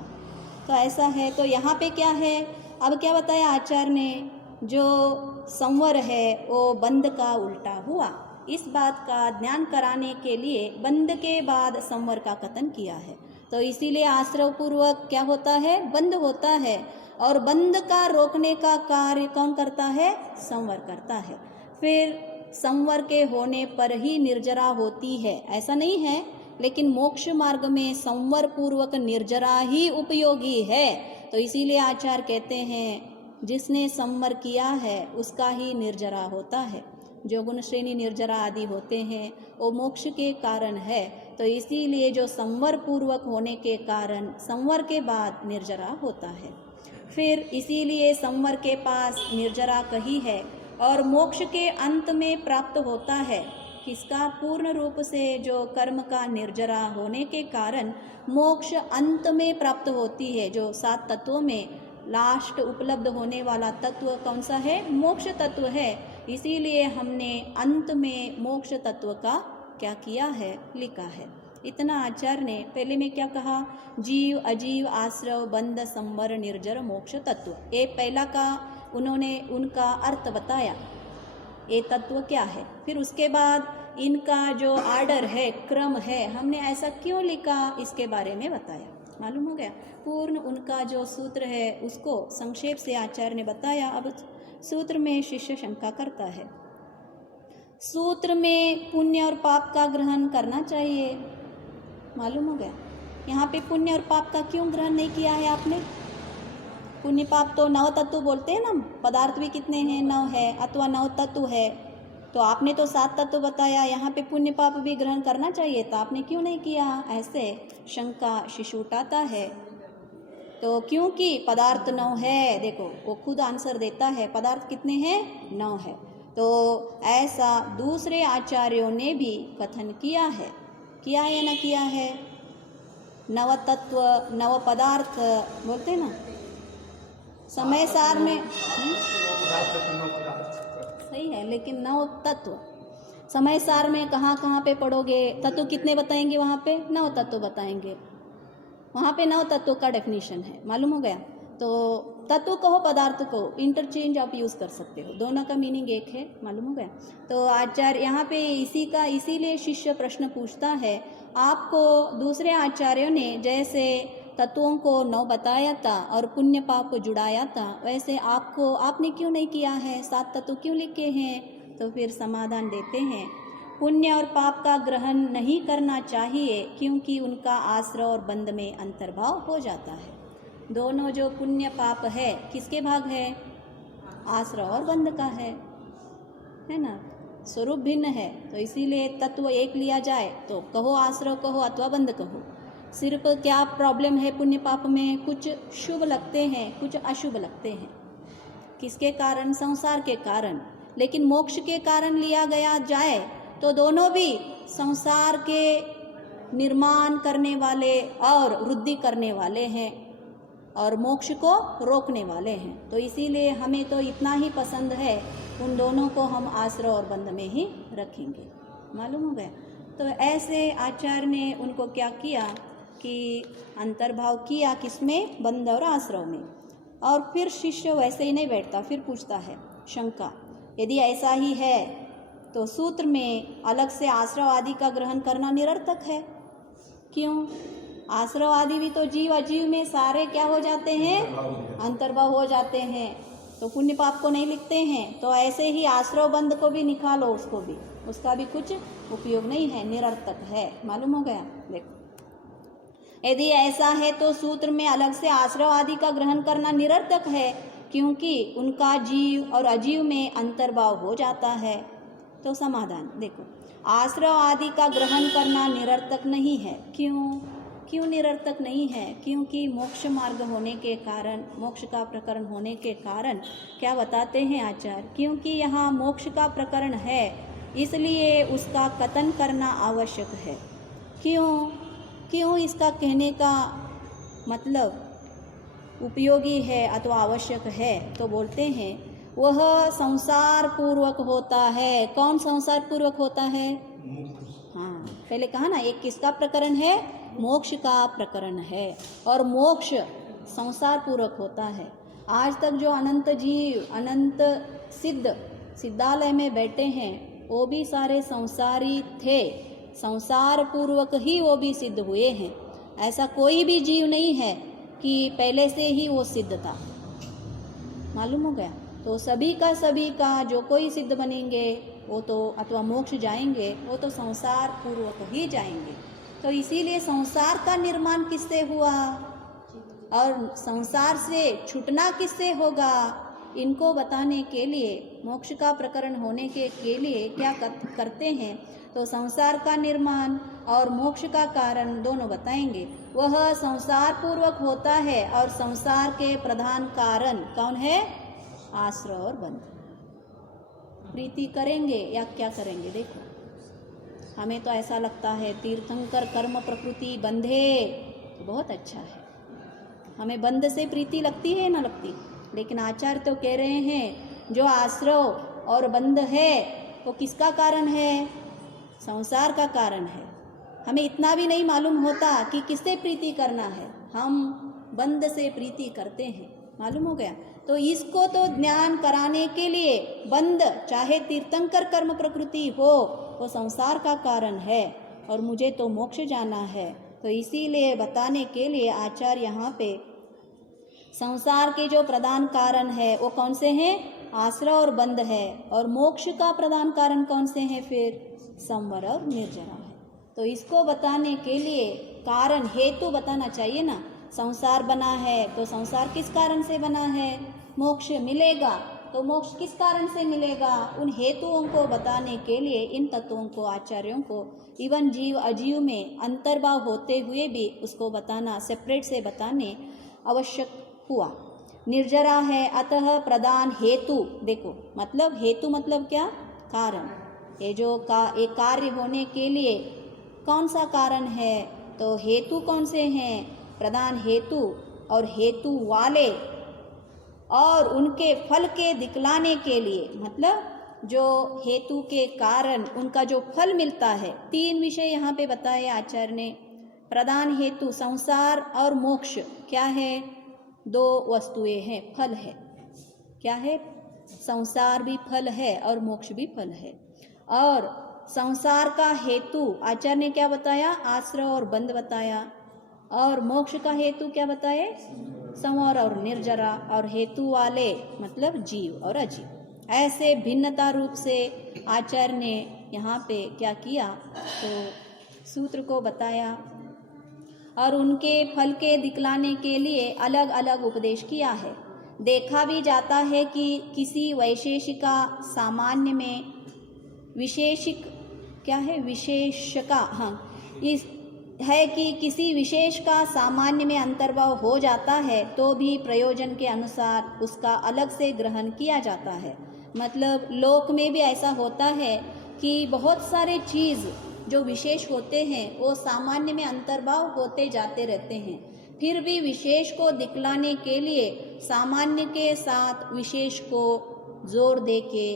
तो ऐसा है। तो यहाँ पे क्या है, अब क्या बताया आचार्य ने, जो संवर है वो बंध का उल्टा हुआ। इस बात का ज्ञान कराने के लिए बंध के बाद संवर का कथन किया है। तो इसीलिए आश्रव पूर्वक क्या होता है, बंध होता है, और बंध का रोकने का कार्य कौन करता है? संवर करता है। फिर संवर के होने पर ही निर्जरा होती है, ऐसा नहीं है, लेकिन मोक्ष मार्ग में संवर पूर्वक निर्जरा ही उपयोगी है। तो इसीलिए आचार्य कहते हैं जिसने संवर किया है उसका ही निर्जरा होता है। जो गुण श्रेणी निर्जरा आदि होते हैं वो मोक्ष के कारण है। तो इसीलिए जो संवर पूर्वक होने के कारण संवर के बाद निर्जरा होता है। फिर इसीलिए संवर के पास निर्जरा कही है, और मोक्ष के अंत में प्राप्त होता है किसका? पूर्ण रूप से जो कर्म का निर्जरा होने के कारण मोक्ष अंत में प्राप्त होती है। जो 7 तत्वों में लास्ट उपलब्ध होने वाला तत्व कौन सा है? मोक्ष तत्व है। इसीलिए हमने अंत में मोक्ष तत्व का क्या किया है, लिखा है। इतना आचार्य ने पहले में क्या कहा? जीव अजीव आश्रव बंध संवर निर्जर मोक्ष तत्व। ये पहला का उन्होंने उनका अर्थ बताया, ये तत्व क्या है। फिर उसके बाद इनका जो आर्डर है, क्रम है, हमने ऐसा क्यों लिखा इसके बारे में बताया, मालूम हो गया। पूर्ण उनका जो सूत्र है उसको संक्षेप से आचार्य ने बताया। अब सूत्र में शिष्य शंका करता है, सूत्र में पुण्य और पाप का ग्रहण करना चाहिए, मालूम हो गया। यहाँ पे पुण्य और पाप का क्यों ग्रहण नहीं किया है आपने? पुण्य पाप तो 9 तत्व बोलते हैं ना, पदार्थ भी कितने हैं? 9 है, अथवा 9 तत्व है। तो आपने तो 7 तत्व बताया, यहाँ पे पुण्य पाप भी ग्रहण करना चाहिए था, आपने क्यों नहीं किया? ऐसे शंका शिशु उठाता है। तो क्योंकि पदार्थ 9 है, देखो वो खुद आंसर देता है, पदार्थ कितने हैं? 9 है। तो ऐसा दूसरे आचार्यों ने भी कथन किया है, किया है ना किया है? 9 तत्व 9 पदार्थ बोलते ना समय सार में, सही है, लेकिन 9 तत्व समय सार में कहाँ कहाँ पे पढ़ोगे? तत्व कितने बताएंगे वहाँ पे? 9 तत्व बताएंगे। वहाँ पे 9 तत्व का डेफिनेशन है, मालूम हो गया। तो तत्व कहो पदार्थ को इंटरचेंज आप यूज़ कर सकते हो, दोनों का मीनिंग एक है, मालूम हो गया। तो आचार्य यहाँ पे इसीलिए शिष्य प्रश्न पूछता है, आपको दूसरे आचार्यों ने जैसे तत्वों को 9 बताया था और पुण्य पाप को जुड़ाया था, वैसे आपने क्यों नहीं किया है? 7 तत्व क्यों लिखे हैं? तो फिर समाधान देते हैं, पुण्य और पाप का ग्रहण नहीं करना चाहिए क्योंकि उनका आश्रय और बंध में अंतर्भाव हो जाता है। दोनों जो पुण्य पाप है किसके भाग है? आश्रय और बंध का है ना, स्वरूप भिन्न है। तो इसीलिए तत्व एक लिया जाए तो कहो आश्रय कहो अथवा बंध कहो। सिर्फ क्या प्रॉब्लम है पुण्य पाप में? कुछ शुभ लगते हैं, कुछ अशुभ लगते हैं। किसके कारण? संसार के कारण। लेकिन मोक्ष के कारण लिया गया जाए तो दोनों भी संसार के निर्माण करने वाले और वृद्धि करने वाले हैं और मोक्ष को रोकने वाले हैं। तो इसीलिए हमें तो इतना ही पसंद है, उन दोनों को हम आश्रय और बंध में ही रखेंगे, मालूम हो गया। तो ऐसे आचार्य ने उनको क्या किया कि अंतर्भाव किया, किसमें? बंध और आश्रय में। और फिर शिष्य वैसे ही नहीं बैठता, फिर पूछता है शंका, यदि ऐसा ही है तो सूत्र में अलग से आश्रव आदि का ग्रहण करना निरर्थक है। क्यों? आश्रव आदि भी तो जीव अजीव में सारे क्या हो जाते हैं, अंतर्भाव हो जाते हैं, तो पुण्य पाप को नहीं लिखते हैं। तो ऐसे ही आश्रव बंध को भी निकालो, उसको भी, उसका भी कुछ उपयोग नहीं है, निरर्थक है। मालूम हो गया? देखो, यदि ऐसा है तो सूत्र में अलग से आश्रव आदि का ग्रहण करना निरर्थक है, क्योंकि उनका जीव और अजीव में अंतर्भाव हो जाता है। तो समाधान देखो, आश्रव आदि का ग्रहण करना निरर्थक नहीं है। क्यों निरर्थक नहीं है? क्योंकि मोक्ष मार्ग होने के कारण, मोक्ष का प्रकरण होने के कारण क्या बताते हैं आचार्य, क्योंकि यहाँ मोक्ष का प्रकरण है इसलिए उसका कथन करना आवश्यक है। क्यों इसका कहने का मतलब उपयोगी है अथवा आवश्यक है? तो बोलते हैं वह संसार पूर्वक होता है। कौन संसार पूर्वक होता है? हाँ, पहले कहा ना, एक किसका प्रकरण है? मोक्ष का प्रकरण है, और मोक्ष संसार पूर्वक होता है। आज तक जो अनंत जीव, अनंत सिद्धालय में बैठे हैं, वो भी सारे संसारी थे, संसार पूर्वक ही वो भी सिद्ध हुए हैं। ऐसा कोई भी जीव नहीं है कि पहले से ही वो सिद्ध था। मालूम हो गया? तो सभी का जो कोई सिद्ध बनेंगे वो तो अथवा मोक्ष जाएंगे, वो तो संसार पूर्वक ही जाएंगे। तो इसीलिए संसार का निर्माण किससे हुआ और संसार से छूटना किससे होगा, इनको बताने के लिए, मोक्ष का प्रकरण होने के लिए क्या करते हैं? तो संसार का निर्माण और मोक्ष का कारण दोनों बताएंगे। वह संसार पूर्वक होता है और संसार के प्रधान कारण कौन है? आश्रव और बंध। प्रीति करेंगे या क्या करेंगे? देखो, हमें तो ऐसा लगता है तीर्थंकर कर्म प्रकृति बंधे तो बहुत अच्छा है, हमें बंध से प्रीति लगती है ना लगती। लेकिन आचार्य तो कह रहे हैं जो आश्रव और बंध है वो किसका कारण है? संसार का कारण है। हमें इतना भी नहीं मालूम होता कि किससे प्रीति करना है, हम बंध से प्रीति करते हैं। मालूम हो गया? तो इसको तो ज्ञान कराने के लिए बंध, चाहे तीर्थंकर कर्म प्रकृति हो, वो संसार का कारण है और मुझे तो मोक्ष जाना है। तो इसीलिए बताने के लिए आचार्य यहाँ पे संसार के जो प्रधान कारण है वो कौन से हैं? आश्रव और बंध है। और मोक्ष का प्रधान कारण कौन से हैं? फिर संवर और निर्जरा है। तो इसको बताने के लिए कारण, हेतु बताना चाहिए ना। संसार बना है तो संसार किस कारण से बना है? मोक्ष मिलेगा तो मोक्ष किस कारण से मिलेगा? उन हेतुओं को बताने के लिए इन तत्वों को, आचार्यों को, इवन जीव अजीव में अंतर्भाव होते हुए भी उसको बताना, सेपरेट से बताने आवश्यक हुआ। निर्जरा है, अतः प्रधान हेतु। देखो, मतलब हेतु मतलब क्या? कारण। ये जो एक कार्य होने के लिए कौन सा कारण है? तो हेतु कौन से हैं? प्रधान हेतु और हेतु वाले, और उनके फल के दिखलाने के लिए, मतलब जो हेतु के कारण उनका जो फल मिलता है। तीन विषय यहाँ पे बताए आचार्य ने। प्रधान हेतु संसार और मोक्ष क्या है? दो वस्तुएं हैं, फल है। क्या है? संसार भी फल है और मोक्ष भी फल है। और संसार का हेतु आचार्य ने क्या बताया? आश्रव और बंध बताया। और मोक्ष का हेतु क्या बताए? संवर और निर्जरा। और हेतु वाले मतलब जीव और अजीव। ऐसे भिन्नता रूप से आचार्य ने यहाँ पे क्या किया? तो सूत्र को बताया और उनके फल के दिखलाने के लिए अलग अलग उपदेश किया है। देखा भी जाता है कि किसी वैशेषिका सामान्य में विशेषिक क्या है? विशेषका, हाँ, इस है कि किसी विशेष का सामान्य में अंतर्भाव हो जाता है तो भी प्रयोजन के अनुसार उसका अलग से ग्रहण किया जाता है। मतलब लोक में भी ऐसा होता है कि बहुत सारे चीज़ जो विशेष होते हैं वो सामान्य में अंतर्भाव होते जाते रहते हैं, फिर भी विशेष को दिखलाने के लिए सामान्य के साथ विशेष को जोर दे के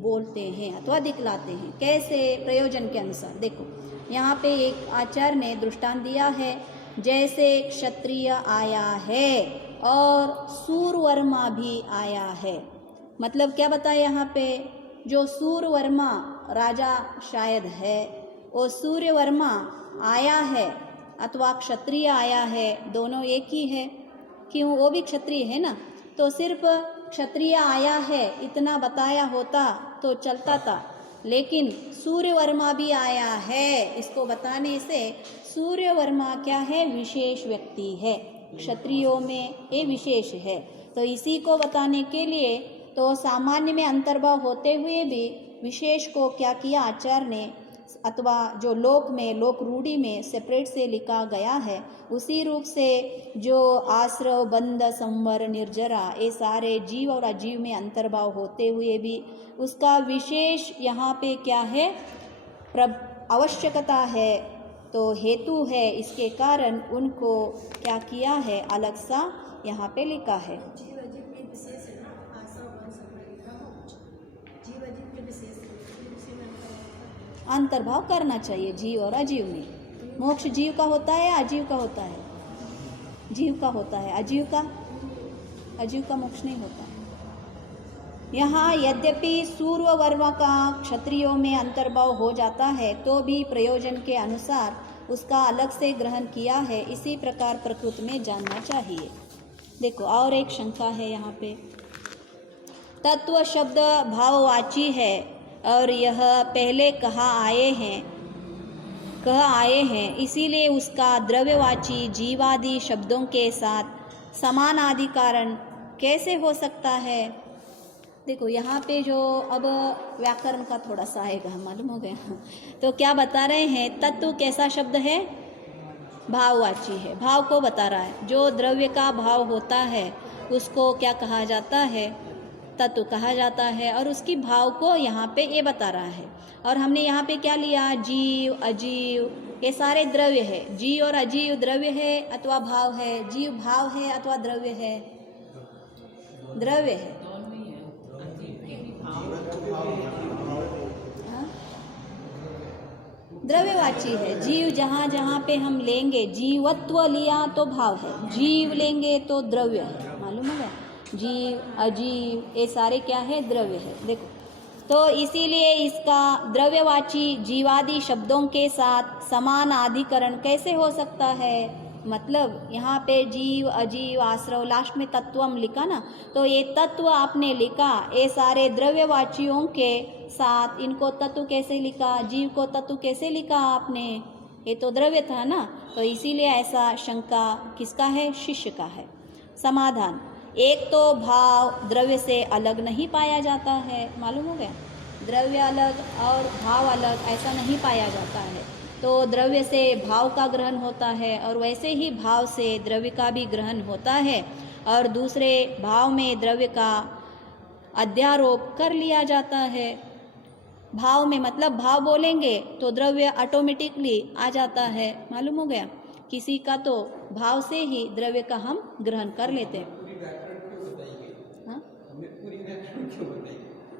बोलते हैं अथवा दिखलाते हैं। कैसे? प्रयोजन के अनुसार। देखो, यहाँ पे एक आचार्य ने दृष्टांत दिया है, जैसे क्षत्रिय आया है और सूरवर्मा भी आया है। मतलब क्या बताया यहाँ पे? जो सूर्यवर्मा राजा शायद है, वो सूर्यवर्मा आया है अथवा क्षत्रिय आया है, दोनों एक ही है। क्यों? वो भी क्षत्रिय है ना, तो सिर्फ क्षत्रिय आया है इतना बताया होता तो चलता था, लेकिन सूर्यवर्मा भी आया है इसको बताने से सूर्यवर्मा क्या है? विशेष व्यक्ति है, क्षत्रियों में ये विशेष है। तो इसी को बताने के लिए तो सामान्य में अंतर्भाव होते हुए भी विशेष को क्या किया आचार्य ने, अथवा जो लोक में लोक रूढ़ी में सेपरेट से लिखा गया है, उसी रूप से जो आश्रव बंध संवर निर्जरा ये सारे जीव और अजीव में अंतर्भाव होते हुए भी उसका विशेष यहाँ पे क्या है? आवश्यकता है, तो हेतु है, इसके कारण उनको क्या किया है? अलग सा यहाँ पे लिखा है। जीव अजीव के विशेष है ना, आश्रव बंध संवर लिखा हो, जीव अजीव के विशेष है, उसी में अंतर्भाव करना चाहिए जीव और अजीव में। मोक्ष जीव का होता है, अजीव का होता है? जीव का होता है, अजीव का मोक्ष नहीं होता। यहाँ यद्यपि सूर्यवर्मा का क्षत्रियों में अंतर्भाव हो जाता है तो भी प्रयोजन के अनुसार उसका अलग से ग्रहण किया है, इसी प्रकार प्रकृति में जानना चाहिए। देखो और एक शंका है यहाँ पे, तत्व शब्द भाववाची है और यह पहले कहा आए हैं, इसीलिए उसका द्रव्यवाची जीवादि शब्दों के साथ समानाधिकरण कैसे हो सकता है? देखो यहाँ पे जो अब व्याकरण का थोड़ा सा आएगा, मालूम हो गया। तो क्या बता रहे हैं? तत्व कैसा शब्द है? भाववाची है, भाव को बता रहा है। जो द्रव्य का भाव होता है उसको क्या कहा जाता है? तत्व कहा जाता है, और उसकी भाव को यहाँ पे ये बता रहा है। और हमने यहाँ पे क्या लिया? जीव अजीव ये सारे द्रव्य है। जीव और अजीव द्रव्य है अथवा भाव है? जीव भाव है अथवा द्रव्य है? द्रव्य है। द्रव्यवाची है। जीव जहाँ जहाँ पे हम लेंगे, जीवत्व लिया तो भाव है, जीव लेंगे तो द्रव्य है, मालूम है? जीव अजीव ये सारे क्या है? द्रव्य है। देखो तो इसीलिए इसका द्रव्यवाची जीवादि शब्दों के साथ समान अधिकरण कैसे हो सकता है? मतलब यहाँ पे जीव अजीव आश्रव लास्ट में तत्वम लिखा ना, तो ये तत्व आपने लिखा, ये सारे द्रव्यवाचियों के साथ इनको तत्व कैसे लिखा? जीव को तत्व कैसे लिखा आपने? ये तो द्रव्य था ना, तो इसीलिए ऐसा शंका किसका है? शिष्य का है। समाधान, एक तो भाव द्रव्य से अलग नहीं पाया जाता है, मालूम हो गया? द्रव्य अलग और भाव अलग ऐसा नहीं पाया जाता है। तो द्रव्य से भाव का ग्रहण होता है और वैसे ही भाव से द्रव्य का भी ग्रहण होता है, और दूसरे भाव में द्रव्य का अध्यारोप कर लिया जाता है। भाव में मतलब भाव बोलेंगे तो द्रव्य ऑटोमेटिकली आ जाता है, मालूम हो गया? किसी का तो भाव से ही द्रव्य का हम ग्रहण कर लेते हैं। हाँ?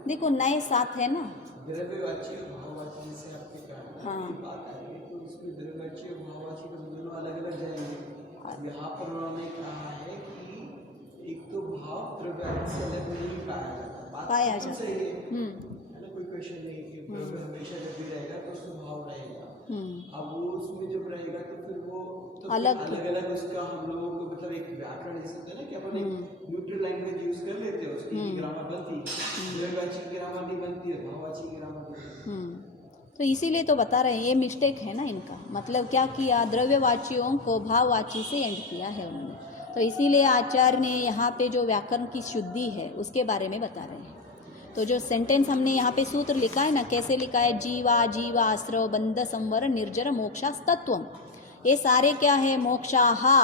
देखो नए साथ है ना, द्रव्यवाची और भाववाची जैसे आपके कहा हाँ। बात आ रही तो उसमें द्रव्यवाची और भाववाची तो दोनों अलग अलग जाएंगे। यहाँ पर उन्होंने कहा है कि एक तो भाव द्रव्यवाची से अलग नहीं पाया जाता, सही है ना, कोई क्वेश्चन नहीं कि द्रव्य हमेशा जब भी रहेगा तो उसमें भाव रहेगा। अब वो उसमें जब रहेगा तो फिर वो तो अलग अलग उसका हम लोगों को मतलब एक व्याकरण ऐसा होता है ना कि अपन एक न्यूट्रल लैंग्वेज यूज कर लेते हैं, उसकी ग्रामर बनती है, द्रव्यवाची की ग्रामर नहीं बनती है, भाववाची की ग्रामर बनती है। तो इसीलिए तो बता रहे हैं ये मिस्टेक है ना इनका। मतलब क्या किया? द्रव्यवाचियों को भाववाची से एंड किया है उन्होंने। तो इसीलिए आचार्य ने यहाँ पे जो व्याकरण की शुद्धि है उसके बारे में बता रहे हैं। तो जो सेंटेंस हमने यहाँ पे सूत्र लिखा है ना, कैसे लिखा है? जीवा जीवा आश्रव बंध संवर निर्जर मोक्षास तत्वम, ये सारे क्या है? मोक्षाहा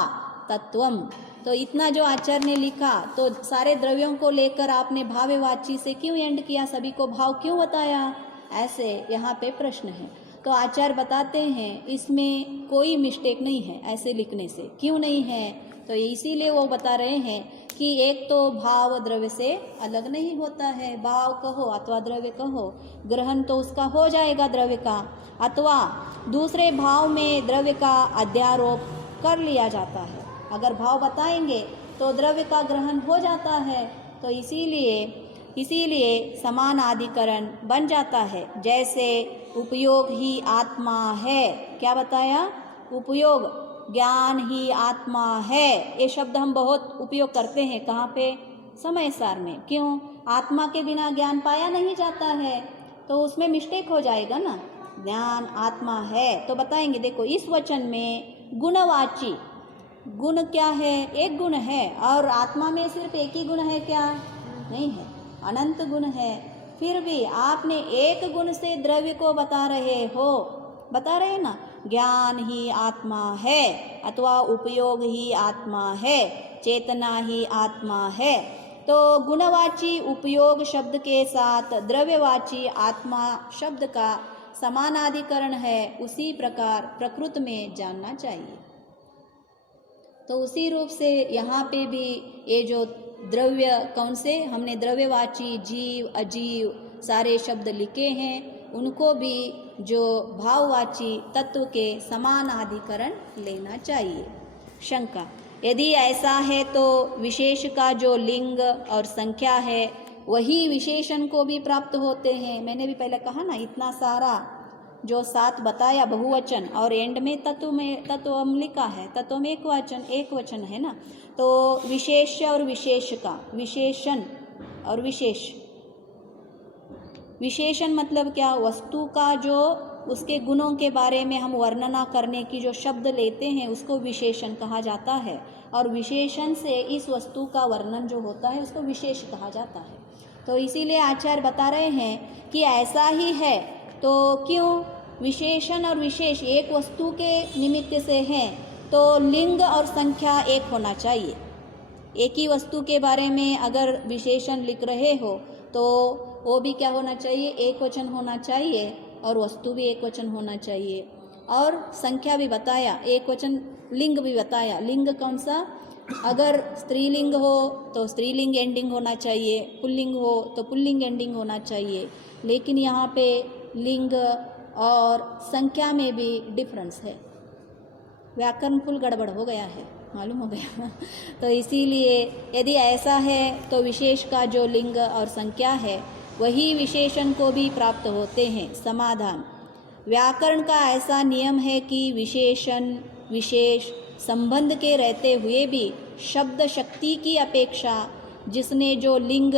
तत्वम। तो इतना जो आचार्य ने लिखा, तो सारे द्रव्यों को लेकर आपने भाववाची से क्यों एंड किया? सभी को भाव क्यों बताया? ऐसे यहाँ पे प्रश्न है। तो आचार्य बताते हैं इसमें कोई मिस्टेक नहीं है ऐसे लिखने से। क्यों नहीं है? तो इसीलिए वो बता रहे हैं कि एक तो भाव द्रव्य से अलग नहीं होता है, भाव कहो अथवा द्रव्य कहो, ग्रहण तो उसका हो जाएगा द्रव्य का, अथवा दूसरे भाव में द्रव्य का अध्यारोप कर लिया जाता है। अगर भाव बताएंगे तो द्रव्य का ग्रहण हो जाता है। तो इसीलिए इसीलिए समानाधिकरण बन जाता है। जैसे उपयोग ही आत्मा है, क्या बताया? उपयोग, ज्ञान ही आत्मा है। ये शब्द हम बहुत उपयोग करते हैं, कहाँ पे? समय सार में। क्यों? आत्मा के बिना ज्ञान पाया नहीं जाता है, तो उसमें मिस्टेक हो जाएगा ना। ज्ञान आत्मा है तो बताएंगे, देखो इस वचन में गुणवाची, गुण क्या है? एक गुण है। और आत्मा में सिर्फ एक ही गुण है क्या? नहीं है, अनंत गुण है। फिर भी आपने एक गुण से द्रव्य को बता रहे हो, बता रहे ना, ज्ञान ही आत्मा है अथवा उपयोग ही आत्मा है, चेतना ही आत्मा है। तो गुणवाची उपयोग शब्द के साथ द्रव्यवाची आत्मा शब्द का समानाधिकरण है, उसी प्रकार प्रकृति में जानना चाहिए। तो उसी रूप से यहाँ पे भी ये जो द्रव्य, कौन से हमने द्रव्यवाची जीव अजीव सारे शब्द लिखे हैं, उनको भी जो भाववाची तत्व के समानाधिकरण लेना चाहिए। शंका, यदि ऐसा है तो विशेष का जो लिंग और संख्या है वही विशेषण को भी प्राप्त होते हैं। मैंने भी पहले कहा ना, इतना सारा जो 7 बताया बहुवचन, और एंड में तत्व लिखा है, तत्व में एक वचन है ना। तो विशेष और विशेष का, विशेषण और विशेष, विशेषण मतलब क्या? वस्तु का जो उसके गुणों के बारे में हम वर्णना करने की जो शब्द लेते हैं उसको विशेषण कहा जाता है, और विशेषण से इस वस्तु का वर्णन जो होता है उसको विशेष कहा जाता है। तो इसीलिए आचार्य बता रहे हैं कि ऐसा ही है तो क्यों विशेषण और विशेष एक वस्तु के निमित्त से हैं, तो लिंग और संख्या एक होना चाहिए। एक ही वस्तु के बारे में अगर विशेषण लिख रहे हो तो वो भी क्या होना चाहिए? एक वचन होना चाहिए, और वस्तु भी एक वचन होना चाहिए, और संख्या भी बताया, एक वचन, लिंग भी बताया। लिंग कौन सा? अगर स्त्रीलिंग हो तो स्त्रीलिंग एंडिंग होना चाहिए, पुल्लिंग हो तो पुल्लिंग एंडिंग होना चाहिए। लेकिन यहाँ पे लिंग और संख्या में भी डिफरेंस है, व्याकरण फुल गड़बड़ हो गया है, मालूम हो गया। तो इसीलिए यदि ऐसा है तो विशेष का जो लिंग और संख्या है वही विशेषण को भी प्राप्त होते हैं। समाधान, व्याकरण का ऐसा नियम है कि विशेषण विशेष संबंध के रहते हुए भी शब्द शक्ति की अपेक्षा जिसने जो लिंग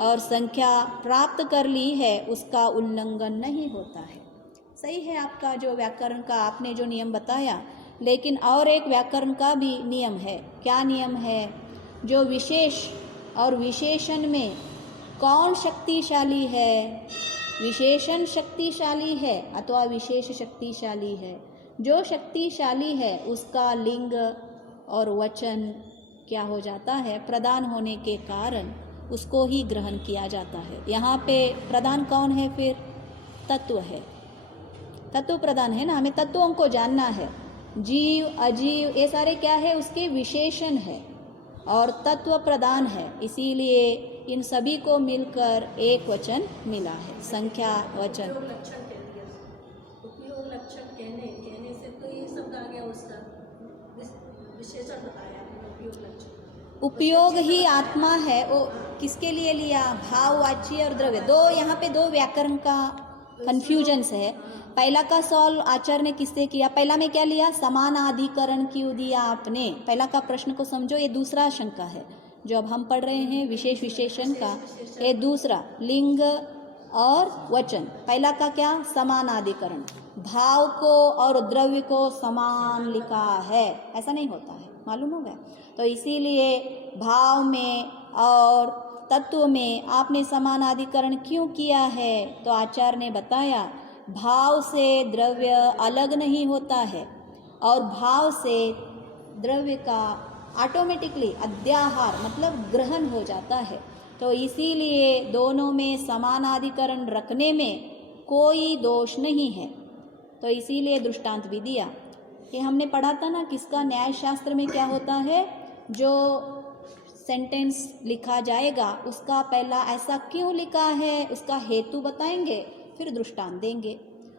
और संख्या प्राप्त कर ली है उसका उल्लंघन नहीं होता है। सही है आपका जो व्याकरण का आपने जो नियम बताया, लेकिन और एक व्याकरण का भी नियम है। क्या नियम है? जो विशेष और विशेषण में कौन शक्तिशाली है? विशेषण शक्तिशाली है अथवा विशेष शक्तिशाली है? जो शक्तिशाली है उसका लिंग और वचन क्या हो जाता है? प्रधान होने के कारण उसको ही ग्रहण किया जाता है। यहाँ पे प्रधान कौन है? फिर तत्व है, तत्व प्रधान है ना। हमें तत्वों को जानना है। जीव अजीव ये सारे क्या है? उसके विशेषण है और तत्व प्रधान है। इसीलिए इन सभी को मिलकर एक वचन मिला है, संख्या वचन। उपयोग लक्षण कह दिया, उपयोग लक्षण कहने से तो ये शब्द आ गया, उसका विशेषण बताया उपयोग लक्षण। उपयोग ही आत्मा है, वो किसके लिए लिया? भाववाची और द्रव्य। यहाँ पे दो व्याकरण का कंफ्यूजन्स है। पहला का सॉल्व आचार्य ने किससे किया? पहला में क्या लिया? समानाधिकरण क्यों दिया आपने? पहला का प्रश्न को समझो, ये दूसरा शंका है जो अब हम पढ़ रहे हैं विशेष विशेषण का। ये दूसरा लिंग और वचन। पहला का क्या? समानाधिकरण, भाव को और द्रव्य को समान लिखा है, ऐसा नहीं होता है, मालूम हो गया। तो इसीलिए भाव में और तत्व में आपने समानाधिकरण क्यों किया है? तो आचार्य ने बताया भाव से द्रव्य अलग नहीं होता है और भाव से द्रव्य का ऑटोमेटिकली अध्याहार मतलब ग्रहण हो जाता है। तो इसीलिए दोनों में समानाधिकरण रखने में कोई दोष नहीं है। तो इसीलिए दृष्टांत भी दिया। ये हमने पढ़ा था ना, किसका? न्याय शास्त्र में क्या होता है, जो सेंटेंस लिखा जाएगा उसका पहला ऐसा क्यों लिखा है उसका हेतु बताएंगे, फिर दृष्टांत देंगे।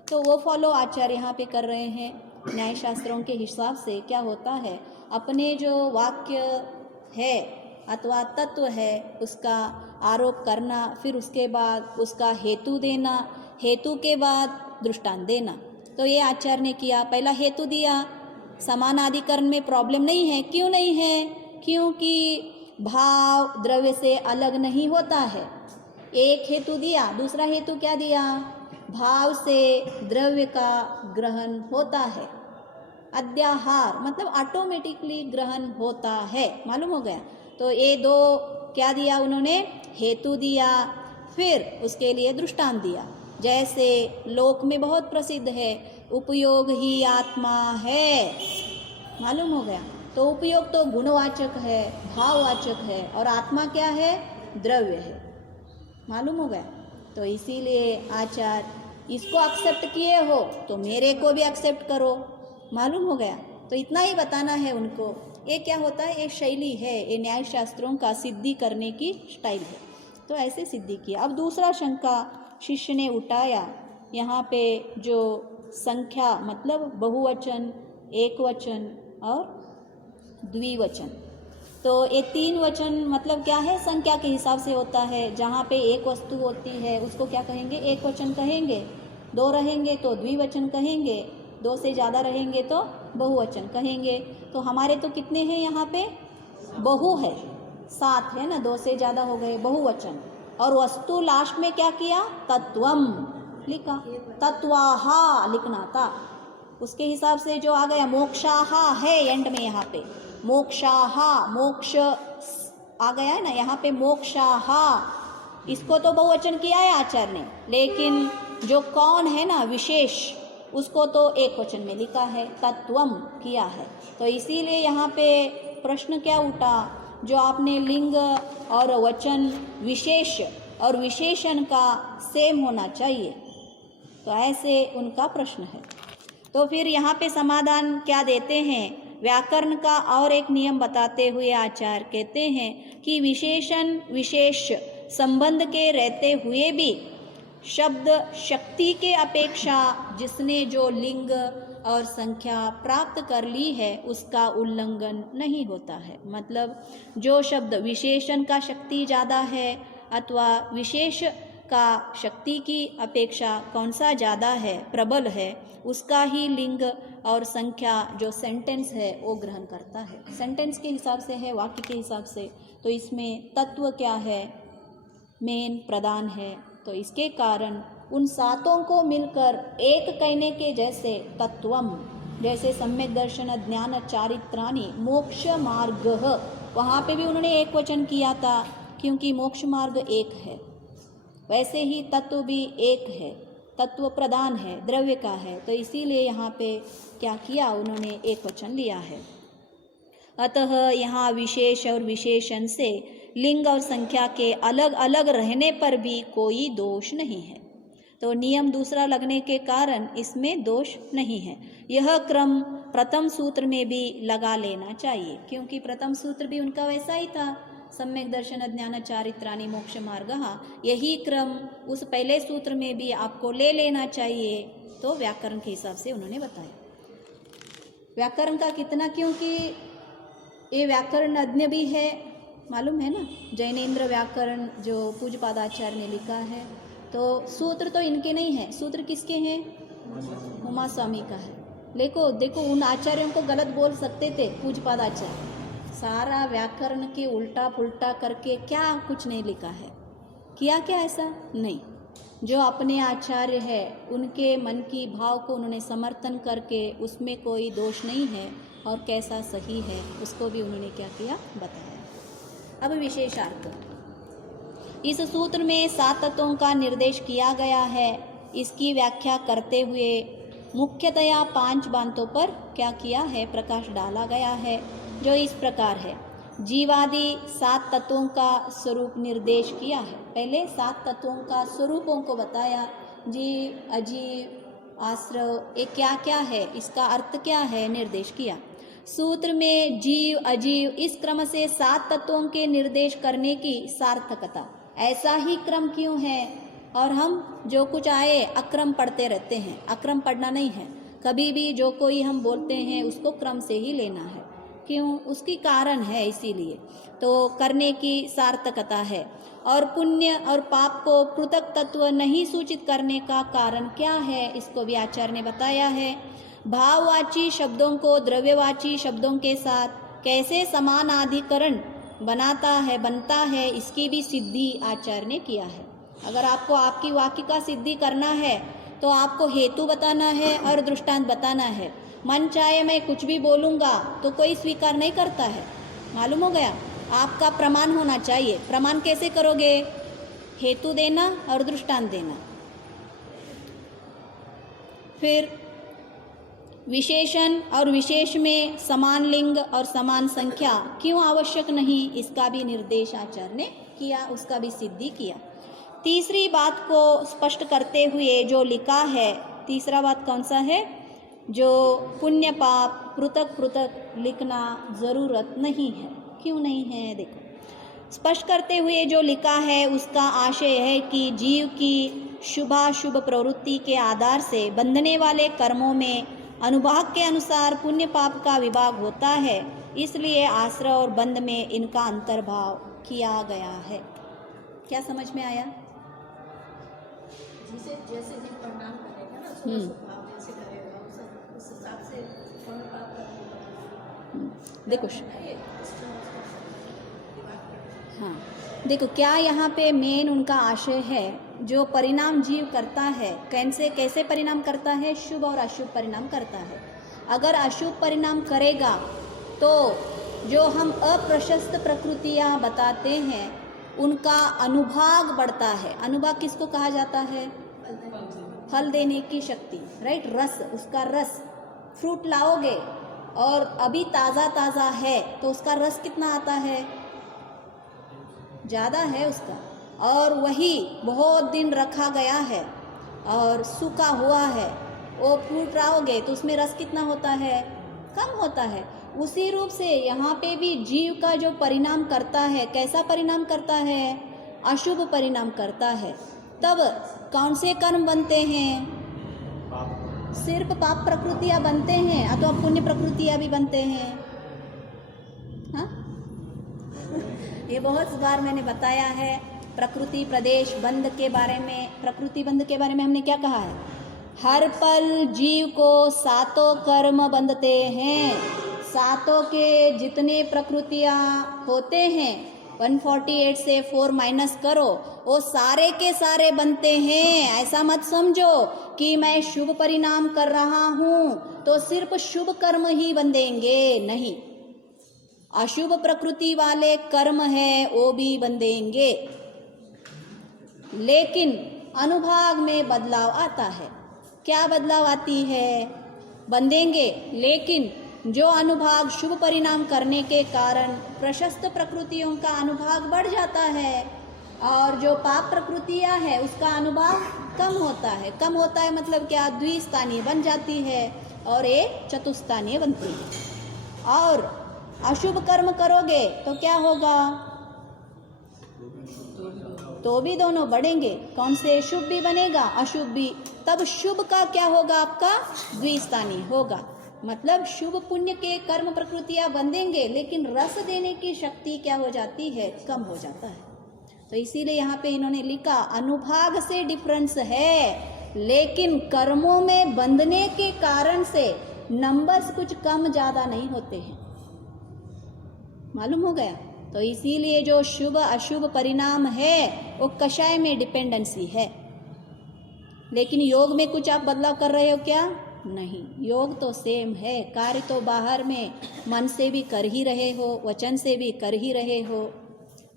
तो वो फॉलो आचार्य यहाँ पे कर रहे हैं। न्याय शास्त्रों के हिसाब से क्या होता है, अपने जो वाक्य है अथवा तत्व है उसका आरोप करना, फिर उसके बाद उसका हेतु देना, हेतु के बाद दृष्टांत देना। तो ये आचार्य ने किया, पहला हेतु दिया, समानाधिकरण में प्रॉब्लम नहीं है। क्यों नहीं है? क्योंकि भाव द्रव्य से अलग नहीं होता है। एक हेतु दिया, दूसरा हेतु क्या दिया? भाव से द्रव्य का ग्रहण होता है, अध्याहार मतलब ऑटोमेटिकली ग्रहण होता है। मालूम हो गया? तो ये दो क्या दिया उन्होंने? हेतु दिया, फिर उसके लिए दृष्टांत दिया। जैसे लोक में बहुत प्रसिद्ध है, उपयोग ही आत्मा है। मालूम हो गया? तो उपयोग तो गुणवाचक है, भाववाचक है, और आत्मा क्या है? द्रव्य है। मालूम हो गया? तो इसीलिए आचार्य इसको एक्सेप्ट किए हो तो मेरे को भी एक्सेप्ट करो। मालूम हो गया? तो इतना ही बताना है उनको। ये क्या होता है? ये शैली है, ये न्याय शास्त्रों का सिद्धि करने की स्टाइल है। तो ऐसे सिद्धि किया। अब दूसरा शंका शिष्य ने उठाया, यहाँ पे जो संख्या मतलब बहुवचन, एकवचन और द्विवचन, तो ये तीन वचन मतलब क्या है? संख्या के हिसाब से होता है। जहाँ पे एक वस्तु होती है उसको क्या कहेंगे? एक वचन कहेंगे। दो रहेंगे तो द्विवचन कहेंगे, दो से ज़्यादा रहेंगे तो बहुवचन कहेंगे। तो हमारे तो कितने हैं यहाँ पे? बहु है, 7 है ना, 2 से ज़्यादा हो गए, बहुवचन। और वस्तु लास्ट में क्या किया? तत्वम लिखा, तत्वाहा लिखना था। उसके हिसाब से जो आ गया मोक्षाहा है एंड में, यहाँ पे मोक्षाहा, मोक्ष आ गया है ना, यहाँ पे मोक्षाहा। इसको तो बहुवचन किया है आचार्य ने, लेकिन जो कौन है ना विशेष, उसको तो एक वचन में लिखा है, तत्वम किया है। तो इसीलिए यहाँ पे प्रश्न क्या उठा? जो आपने लिंग और वचन विशेष और विशेषण का सेम होना चाहिए, तो ऐसे उनका प्रश्न है। तो फिर यहाँ पे समाधान क्या देते हैं? व्याकरण का और एक नियम बताते हुए आचार्य कहते हैं कि विशेषण विशेष संबंध के रहते हुए भी शब्द शक्ति के अपेक्षा जिसने जो लिंग और संख्या प्राप्त कर ली है उसका उल्लंघन नहीं होता है। मतलब जो शब्द विशेषण का शक्ति ज़्यादा है अथवा विशेष का शक्ति की अपेक्षा कौन सा ज़्यादा है, प्रबल है, उसका ही लिंग और संख्या जो सेंटेंस है वो ग्रहण करता है। सेंटेंस के हिसाब से है, वाक्य के हिसाब से। तो इसमें तत्व क्या है? मेन प्रधान है। तो इसके कारण उन सातों को मिलकर एक कहने के जैसे तत्वम, जैसे सम्यक दर्शन ज्ञान चारित्राणि मोक्ष मार्ग, वहाँ पे भी उन्होंने एक वचन किया था क्योंकि मोक्ष मार्ग एक है। वैसे ही तत्व भी एक है, तत्व प्रधान है, द्रव्य का है। तो इसीलिए यहाँ पे क्या किया? उन्होंने एक वचन लिया है। अतः यहाँ विशेष और विशेषण से लिंग और संख्या के अलग अलग रहने पर भी कोई दोष नहीं है। तो नियम दूसरा लगने के कारण इसमें दोष नहीं है। यह क्रम प्रथम सूत्र में भी लगा लेना चाहिए, क्योंकि प्रथम सूत्र भी उनका वैसा ही था, सम्यक दर्शन ज्ञान चारित्राणि मोक्ष मार्ग। यही क्रम उस पहले सूत्र में भी आपको ले लेना चाहिए। तो व्याकरण के हिसाब से उन्होंने बताया। व्याकरण का कितना? क्योंकि ये व्याकरण अज्ञ भी है, मालूम है ना, जैनेन्द्र व्याकरण जो पूज्यपाद आचार्य ने लिखा है। तो सूत्र तो इनके नहीं है, सूत्र किसके हैं? उमा स्वामी का है। देखो उन आचार्यों को गलत बोल सकते थे पूज्यपाद आचार्य, सारा व्याकरण के उल्टा पुल्टा करके क्या कुछ नहीं लिखा है। किया क्या ऐसा? नहीं। जो अपने आचार्य है उनके मन की भाव को उन्होंने समर्थन करके उसमें कोई दोष नहीं है और कैसा सही है उसको भी उन्होंने क्या किया? बताया। अब विशेषार्थ, इस सूत्र में 7 तत्वों का निर्देश किया गया है। इसकी व्याख्या करते हुए मुख्यतया 5 बातों पर क्या किया है? प्रकाश डाला गया है, जो इस प्रकार है। जीवादि 7 तत्वों का स्वरूप निर्देश किया है। पहले 7 तत्वों का स्वरूपों को बताया, जीव, अजीव, आश्रव, ये क्या क्या है, इसका अर्थ क्या है, निर्देश किया। सूत्र में जीव अजीव इस क्रम से 7 तत्वों के निर्देश करने की सार्थकता, ऐसा ही क्रम क्यों है? और हम जो कुछ आए अक्रम पढ़ते रहते हैं। अक्रम पढ़ना नहीं है, कभी भी जो कोई हम बोलते हैं उसको क्रम से ही लेना है। क्यों? उसकी कारण है, इसीलिए तो करने की सार्थकता है। और पुण्य और पाप को पृथक तत्व नहीं सूचित करने का कारण क्या है, इसको भी आचार्य ने बताया है। भाववाची शब्दों को द्रव्यवाची शब्दों के साथ कैसे समानाधिकरण बनता है, इसकी भी सिद्धि आचार्य ने किया है। अगर आपको आपकी वाक्य का सिद्धि करना है तो आपको हेतु बताना है और दृष्टांत बताना है। मन चाहे मैं कुछ भी बोलूँगा तो कोई स्वीकार नहीं करता है, मालूम हो गया? आपका प्रमाण होना चाहिए। प्रमाण कैसे करोगे? हेतु देना और दृष्टांत देना। फिर विशेषण और विशेष में समान लिंग और समान संख्या क्यों आवश्यक नहीं, इसका भी निर्देश आचार्य ने किया, उसका भी सिद्धि किया। तीसरी बात को स्पष्ट करते हुए जो लिखा है, तीसरा बात कौन सा है? जो पुण्य पाप पृथक पृथक लिखना ज़रूरत नहीं है। क्यों नहीं है? देखो, स्पष्ट करते हुए जो लिखा है उसका आशय है कि जीव की शुभाशुभ प्रवृत्ति के आधार से बंधने वाले कर्मों में अनुभाग के अनुसार पुण्य पाप का विभाग होता है, इसलिए आश्रय और बंध में इनका अंतर्भाव किया गया है। क्या समझ में आया? जिसे जैसे भी प्रणाम करेगा ना, स्वभाव जैसे करेगा उस हिसाब से पुण्य पाप करेगा। देखो, हाँ देखो, क्या यहाँ पे मेन उनका आशय है, जो परिणाम जीव करता है कैसे परिणाम करता है? शुभ और अशुभ परिणाम करता है। अगर अशुभ परिणाम करेगा तो जो हम अप्रशस्त प्रकृतियाँ बताते हैं उनका अनुभाग बढ़ता है। अनुभाग किसको कहा जाता है? फल देने की शक्ति, राइट? रस, उसका रस। फ्रूट लाओगे और अभी ताज़ा ताज़ा है तो उसका रस कितना आता है? ज़्यादा है उसका। और वही बहुत दिन रखा गया है और सूखा हुआ है, वो फ्रूट लाओगे तो उसमें रस कितना होता है? कम होता है। उसी रूप से यहाँ पे भी जीव का जो परिणाम करता है, कैसा परिणाम करता है? अशुभ परिणाम करता है। तब कौन से कर्म बनते हैं? सिर्फ पाप प्रकृतियाँ बनते हैं अथवा पुण्य प्रकृतियाँ भी बनते हैं? हाँ ये बहुत बार मैंने बताया है। प्रकृति प्रदेश बंध के बारे में, प्रकृति बंध के बारे में हमने क्या कहा है? हर पल जीव को सातों कर्म बंधते हैं। सातों के जितने प्रकृतियाँ होते हैं 148 से 4 माइनस करो, वो सारे के सारे बनते हैं। ऐसा मत समझो कि मैं शुभ परिणाम कर रहा हूँ तो सिर्फ शुभ कर्म ही बंधेंगे, नहीं। अशुभ प्रकृति वाले कर्म है वो भी बंधेंगे, लेकिन अनुभाग में बदलाव आता है। क्या बदलाव आती है? बंधेंगे, लेकिन जो अनुभाग शुभ परिणाम करने के कारण प्रशस्त प्रकृतियों का अनुभाग बढ़ जाता है और जो पाप प्रकृतियां है उसका अनुभाग कम होता है। कम होता है मतलब क्या? द्विस्थानीय बन जाती है और एक चतुस्थानीय बनती है। और अशुभ कर्म करोगे तो क्या होगा? तो भी दोनों बढ़ेंगे। कौन से? शुभ भी बनेगा, अशुभ भी। तब शुभ का क्या होगा? आपका द्विस्थानीय होगा। मतलब शुभ पुण्य के कर्म प्रकृतियां बंधेंगे, लेकिन रस देने की शक्ति क्या हो जाती है? कम हो जाता है। तो इसीलिए यहाँ पे इन्होंने लिखा अनुभाग से डिफरेंस है, लेकिन कर्मों में बंधने के कारण से नंबर्स कुछ कम ज़्यादा नहीं होते हैं। मालूम हो गया? तो इसीलिए जो शुभ अशुभ परिणाम है वो कषाय में डिपेंडेंसी है। लेकिन योग में कुछ आप बदलाव कर रहे हो क्या? नहीं, योग तो सेम है। कार्य तो बाहर में मन से भी कर ही रहे हो, वचन से भी कर ही रहे हो।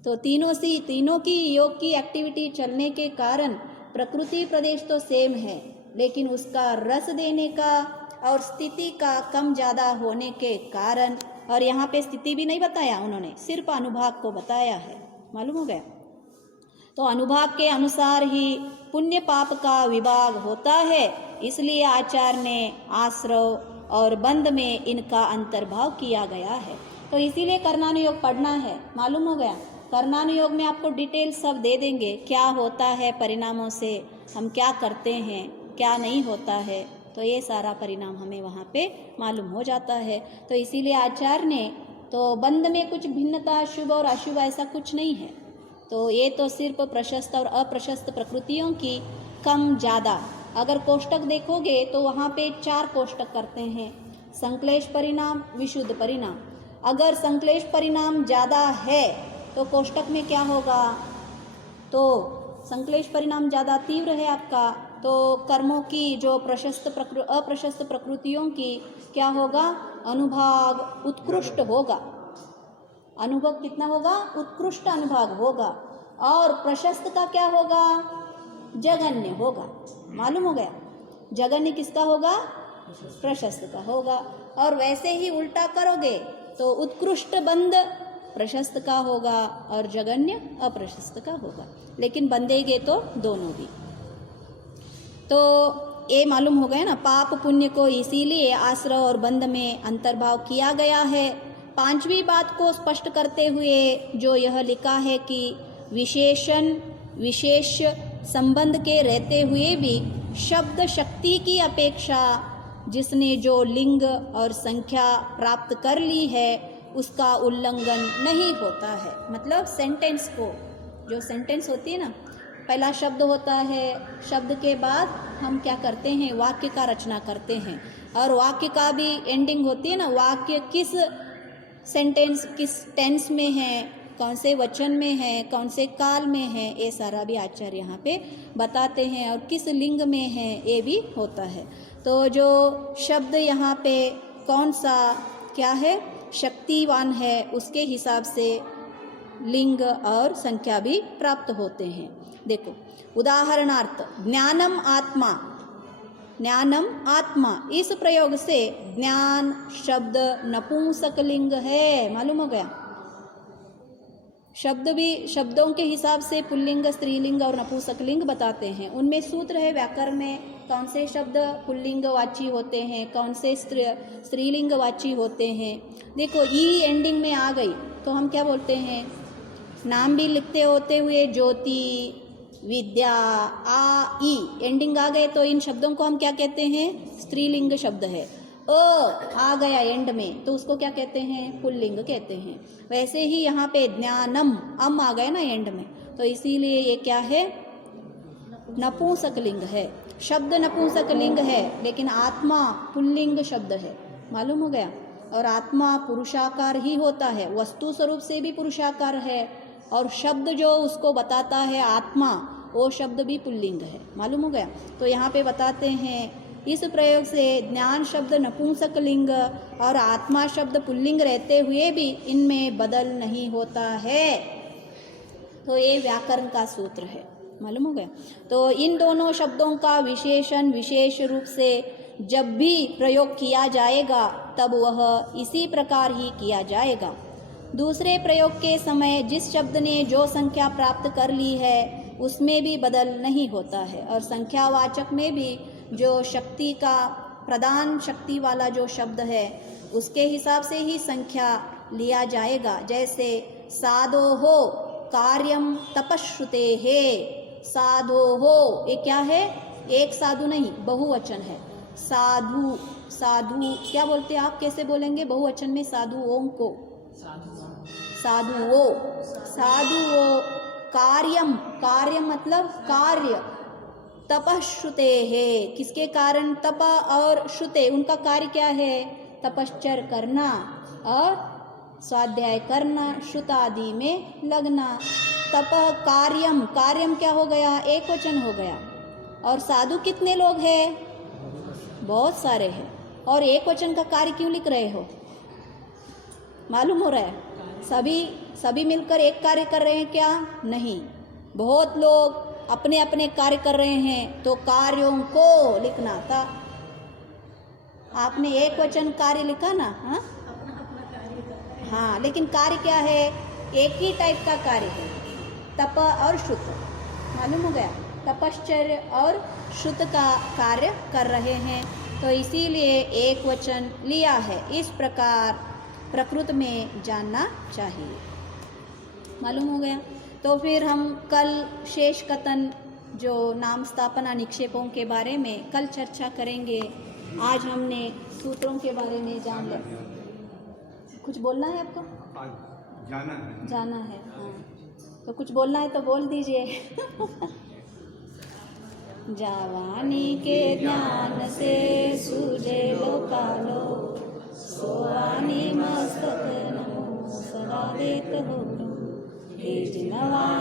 तो तीनों की योग की एक्टिविटी चलने के कारण प्रकृति प्रदेश तो सेम है, लेकिन उसका रस देने का और स्थिति का कम ज़्यादा होने के कारण, और यहाँ पे स्थिति भी नहीं बताया उन्होंने, सिर्फ अनुभाग को बताया है। मालूम हो गया? तो अनुभाग के अनुसार ही पुण्य पाप का विभाग होता है, इसलिए आचार्य ने आश्रव और बंध में इनका अंतर्भाव किया गया है। तो इसीलिए कर्णानुयोग पढ़ना है। मालूम हो गया? कर्णानुयोग में आपको डिटेल सब दे देंगे, क्या होता है परिणामों से, हम क्या करते हैं, क्या नहीं होता है। तो ये सारा परिणाम हमें वहाँ पे मालूम हो जाता है। तो इसीलिए आचार्य ने तो बंध में कुछ भिन्नता शुभ और अशुभ ऐसा कुछ नहीं है। तो ये तो सिर्फ प्रशस्त और अप्रशस्त प्रकृतियों की कम ज़्यादा, अगर कोष्टक देखोगे तो वहाँ पे 4 कोष्टक करते हैं, संक्लेश परिणाम, विशुद्ध परिणाम। अगर संक्लेश परिणाम ज़्यादा है तो कोष्टक में क्या होगा, तो संक्लेश परिणाम ज़्यादा तीव्र है आपका, तो कर्मों की जो अप्रशस्त प्रकृतियों की क्या होगा, अनुभाग उत्कृष्ट होगा। अनुभव कितना होगा, उत्कृष्ट अनुभाग होगा। और प्रशस्त का क्या होगा, जघन्य होगा। मालूम हो गया, जघन्य किसका होगा, प्रशस्त का होगा। और वैसे ही उल्टा करोगे तो उत्कृष्ट बंध प्रशस्त का होगा और जघन्य अप्रशस्त का होगा, लेकिन बंधेगे तो दोनों भी। तो ये मालूम हो गया ना, पाप पुण्य को इसीलिए आश्रय और बंध में अंतर्भाव किया गया है। 5वीं बात को स्पष्ट करते हुए जो यह लिखा है कि विशेषण विशेष संबंध के रहते हुए भी शब्द शक्ति की अपेक्षा जिसने जो लिंग और संख्या प्राप्त कर ली है उसका उल्लंघन नहीं होता है। मतलब सेंटेंस को, जो सेंटेंस होती है ना, पहला शब्द होता है, शब्द के बाद हम क्या करते हैं, वाक्य का रचना करते हैं, और वाक्य का भी एंडिंग होती है ना, वाक्य किस सेंटेंस किस टेंस में है, कौन से वचन में है, कौन से काल में है, ये सारा भी आचार्य यहाँ पे बताते हैं, और किस लिंग में है ये भी होता है। तो जो शब्द यहाँ पे कौन सा क्या है, शक्तिवान है, उसके हिसाब से लिंग और संख्या भी प्राप्त होते हैं। देखो उदाहरणार्थ ज्ञानम आत्मा, ज्ञानम आत्मा, इस प्रयोग से ज्ञान शब्द नपुंसक लिंग है। मालूम हो गया, शब्द भी शब्दों के हिसाब से पुल्लिंग, स्त्रीलिंग और नपुंसक लिंग बताते हैं। उनमें सूत्र है व्याकरण में, कौन से शब्द पुल्लिंग वाची होते हैं, कौन से स्त्रीलिंग वाची होते हैं। देखो ई एंडिंग में आ गई तो हम क्या बोलते हैं, नाम भी लिखते होते हुए ज्योति, विद्या, आ ई एंडिंग आ गए तो इन शब्दों को हम क्या कहते हैं, स्त्रीलिंग शब्द है। आ गया एंड में तो उसको क्या कहते हैं, पुल्लिंग कहते हैं। वैसे ही यहाँ पे ज्ञानम, अम आ गए ना एंड में, तो इसीलिए ये क्या है, नपुंसक लिंग है। शब्द नपुंसक लिंग है, लेकिन आत्मा पुल्लिंग शब्द है। मालूम हो गया। और आत्मा पुरुषाकार ही होता है, वस्तु स्वरूप से भी पुरुषाकार है, और शब्द जो उसको बताता है आत्मा, वो शब्द भी पुल्लिंग है। मालूम हो गया। तो यहाँ पे बताते हैं इस प्रयोग से ज्ञान शब्द नपुंसक लिंग और आत्मा शब्द पुल्लिंग रहते हुए भी इनमें बदल नहीं होता है। तो ये व्याकरण का सूत्र है। मालूम हो गया। तो इन दोनों शब्दों का विशेषण विशेष रूप से जब भी प्रयोग किया जाएगा तब वह इसी प्रकार ही किया जाएगा। दूसरे प्रयोग के समय जिस शब्द ने जो संख्या प्राप्त कर ली है उसमें भी बदल नहीं होता है, और संख्यावाचक में भी जो शक्ति का प्रधान शक्ति वाला जो शब्द है उसके हिसाब से ही संख्या लिया जाएगा। जैसे साधो हो कार्यम तपश्रुते है, साधो हो ये क्या है, एक साधु नहीं, बहुवचन है। साधु, साधु क्या बोलते हैं आप, कैसे बोलेंगे बहुवचन में साधुओं को, साधुओं, साधुओं। कार्यम, कार्यम मतलब कार्य, तपश्रुते है, किसके कारण, तप और श्रुते उनका कार्य क्या है, तपश्चर्य करना और स्वाध्याय करना, श्रुत आदि में लगना। तप कार्यम, कार्यम क्या हो गया, एक वचन हो गया। और साधु कितने लोग हैं, बहुत सारे हैं। और एक वचन का कार्य क्यों लिख रहे हो, मालूम हो रहा है, सभी मिलकर एक कार्य कर रहे हैं क्या, नहीं, बहुत लोग अपने अपने कार्य कर रहे हैं, तो कार्यों को लिखना था। आपने एक वचन कार्य लिखा ना, हाँ हाँ, लेकिन कार्य क्या है, एक ही टाइप का कार्य है, तप और श्रुत। मालूम हो गया, तपश्चर्य और श्रुत का कार्य कर रहे हैं, तो इसीलिए एक वचन लिया है। इस प्रकार प्रकृत में जानना चाहिए। मालूम हो गया। तो फिर हम कल शेष कथन जो नाम स्थापना निक्षेपों के बारे में कल चर्चा करेंगे। आज हमने सूत्रों के बारे में जान लिया। कुछ बोलना है आपको? आज जाना है। जाना है, हाँ। तो कुछ बोलना है तो बोल दीजिए। जावानी के ज्ञान से सूझे लोकालो, सोवानी मस्तक नमो सदा देत हो। तेज नवा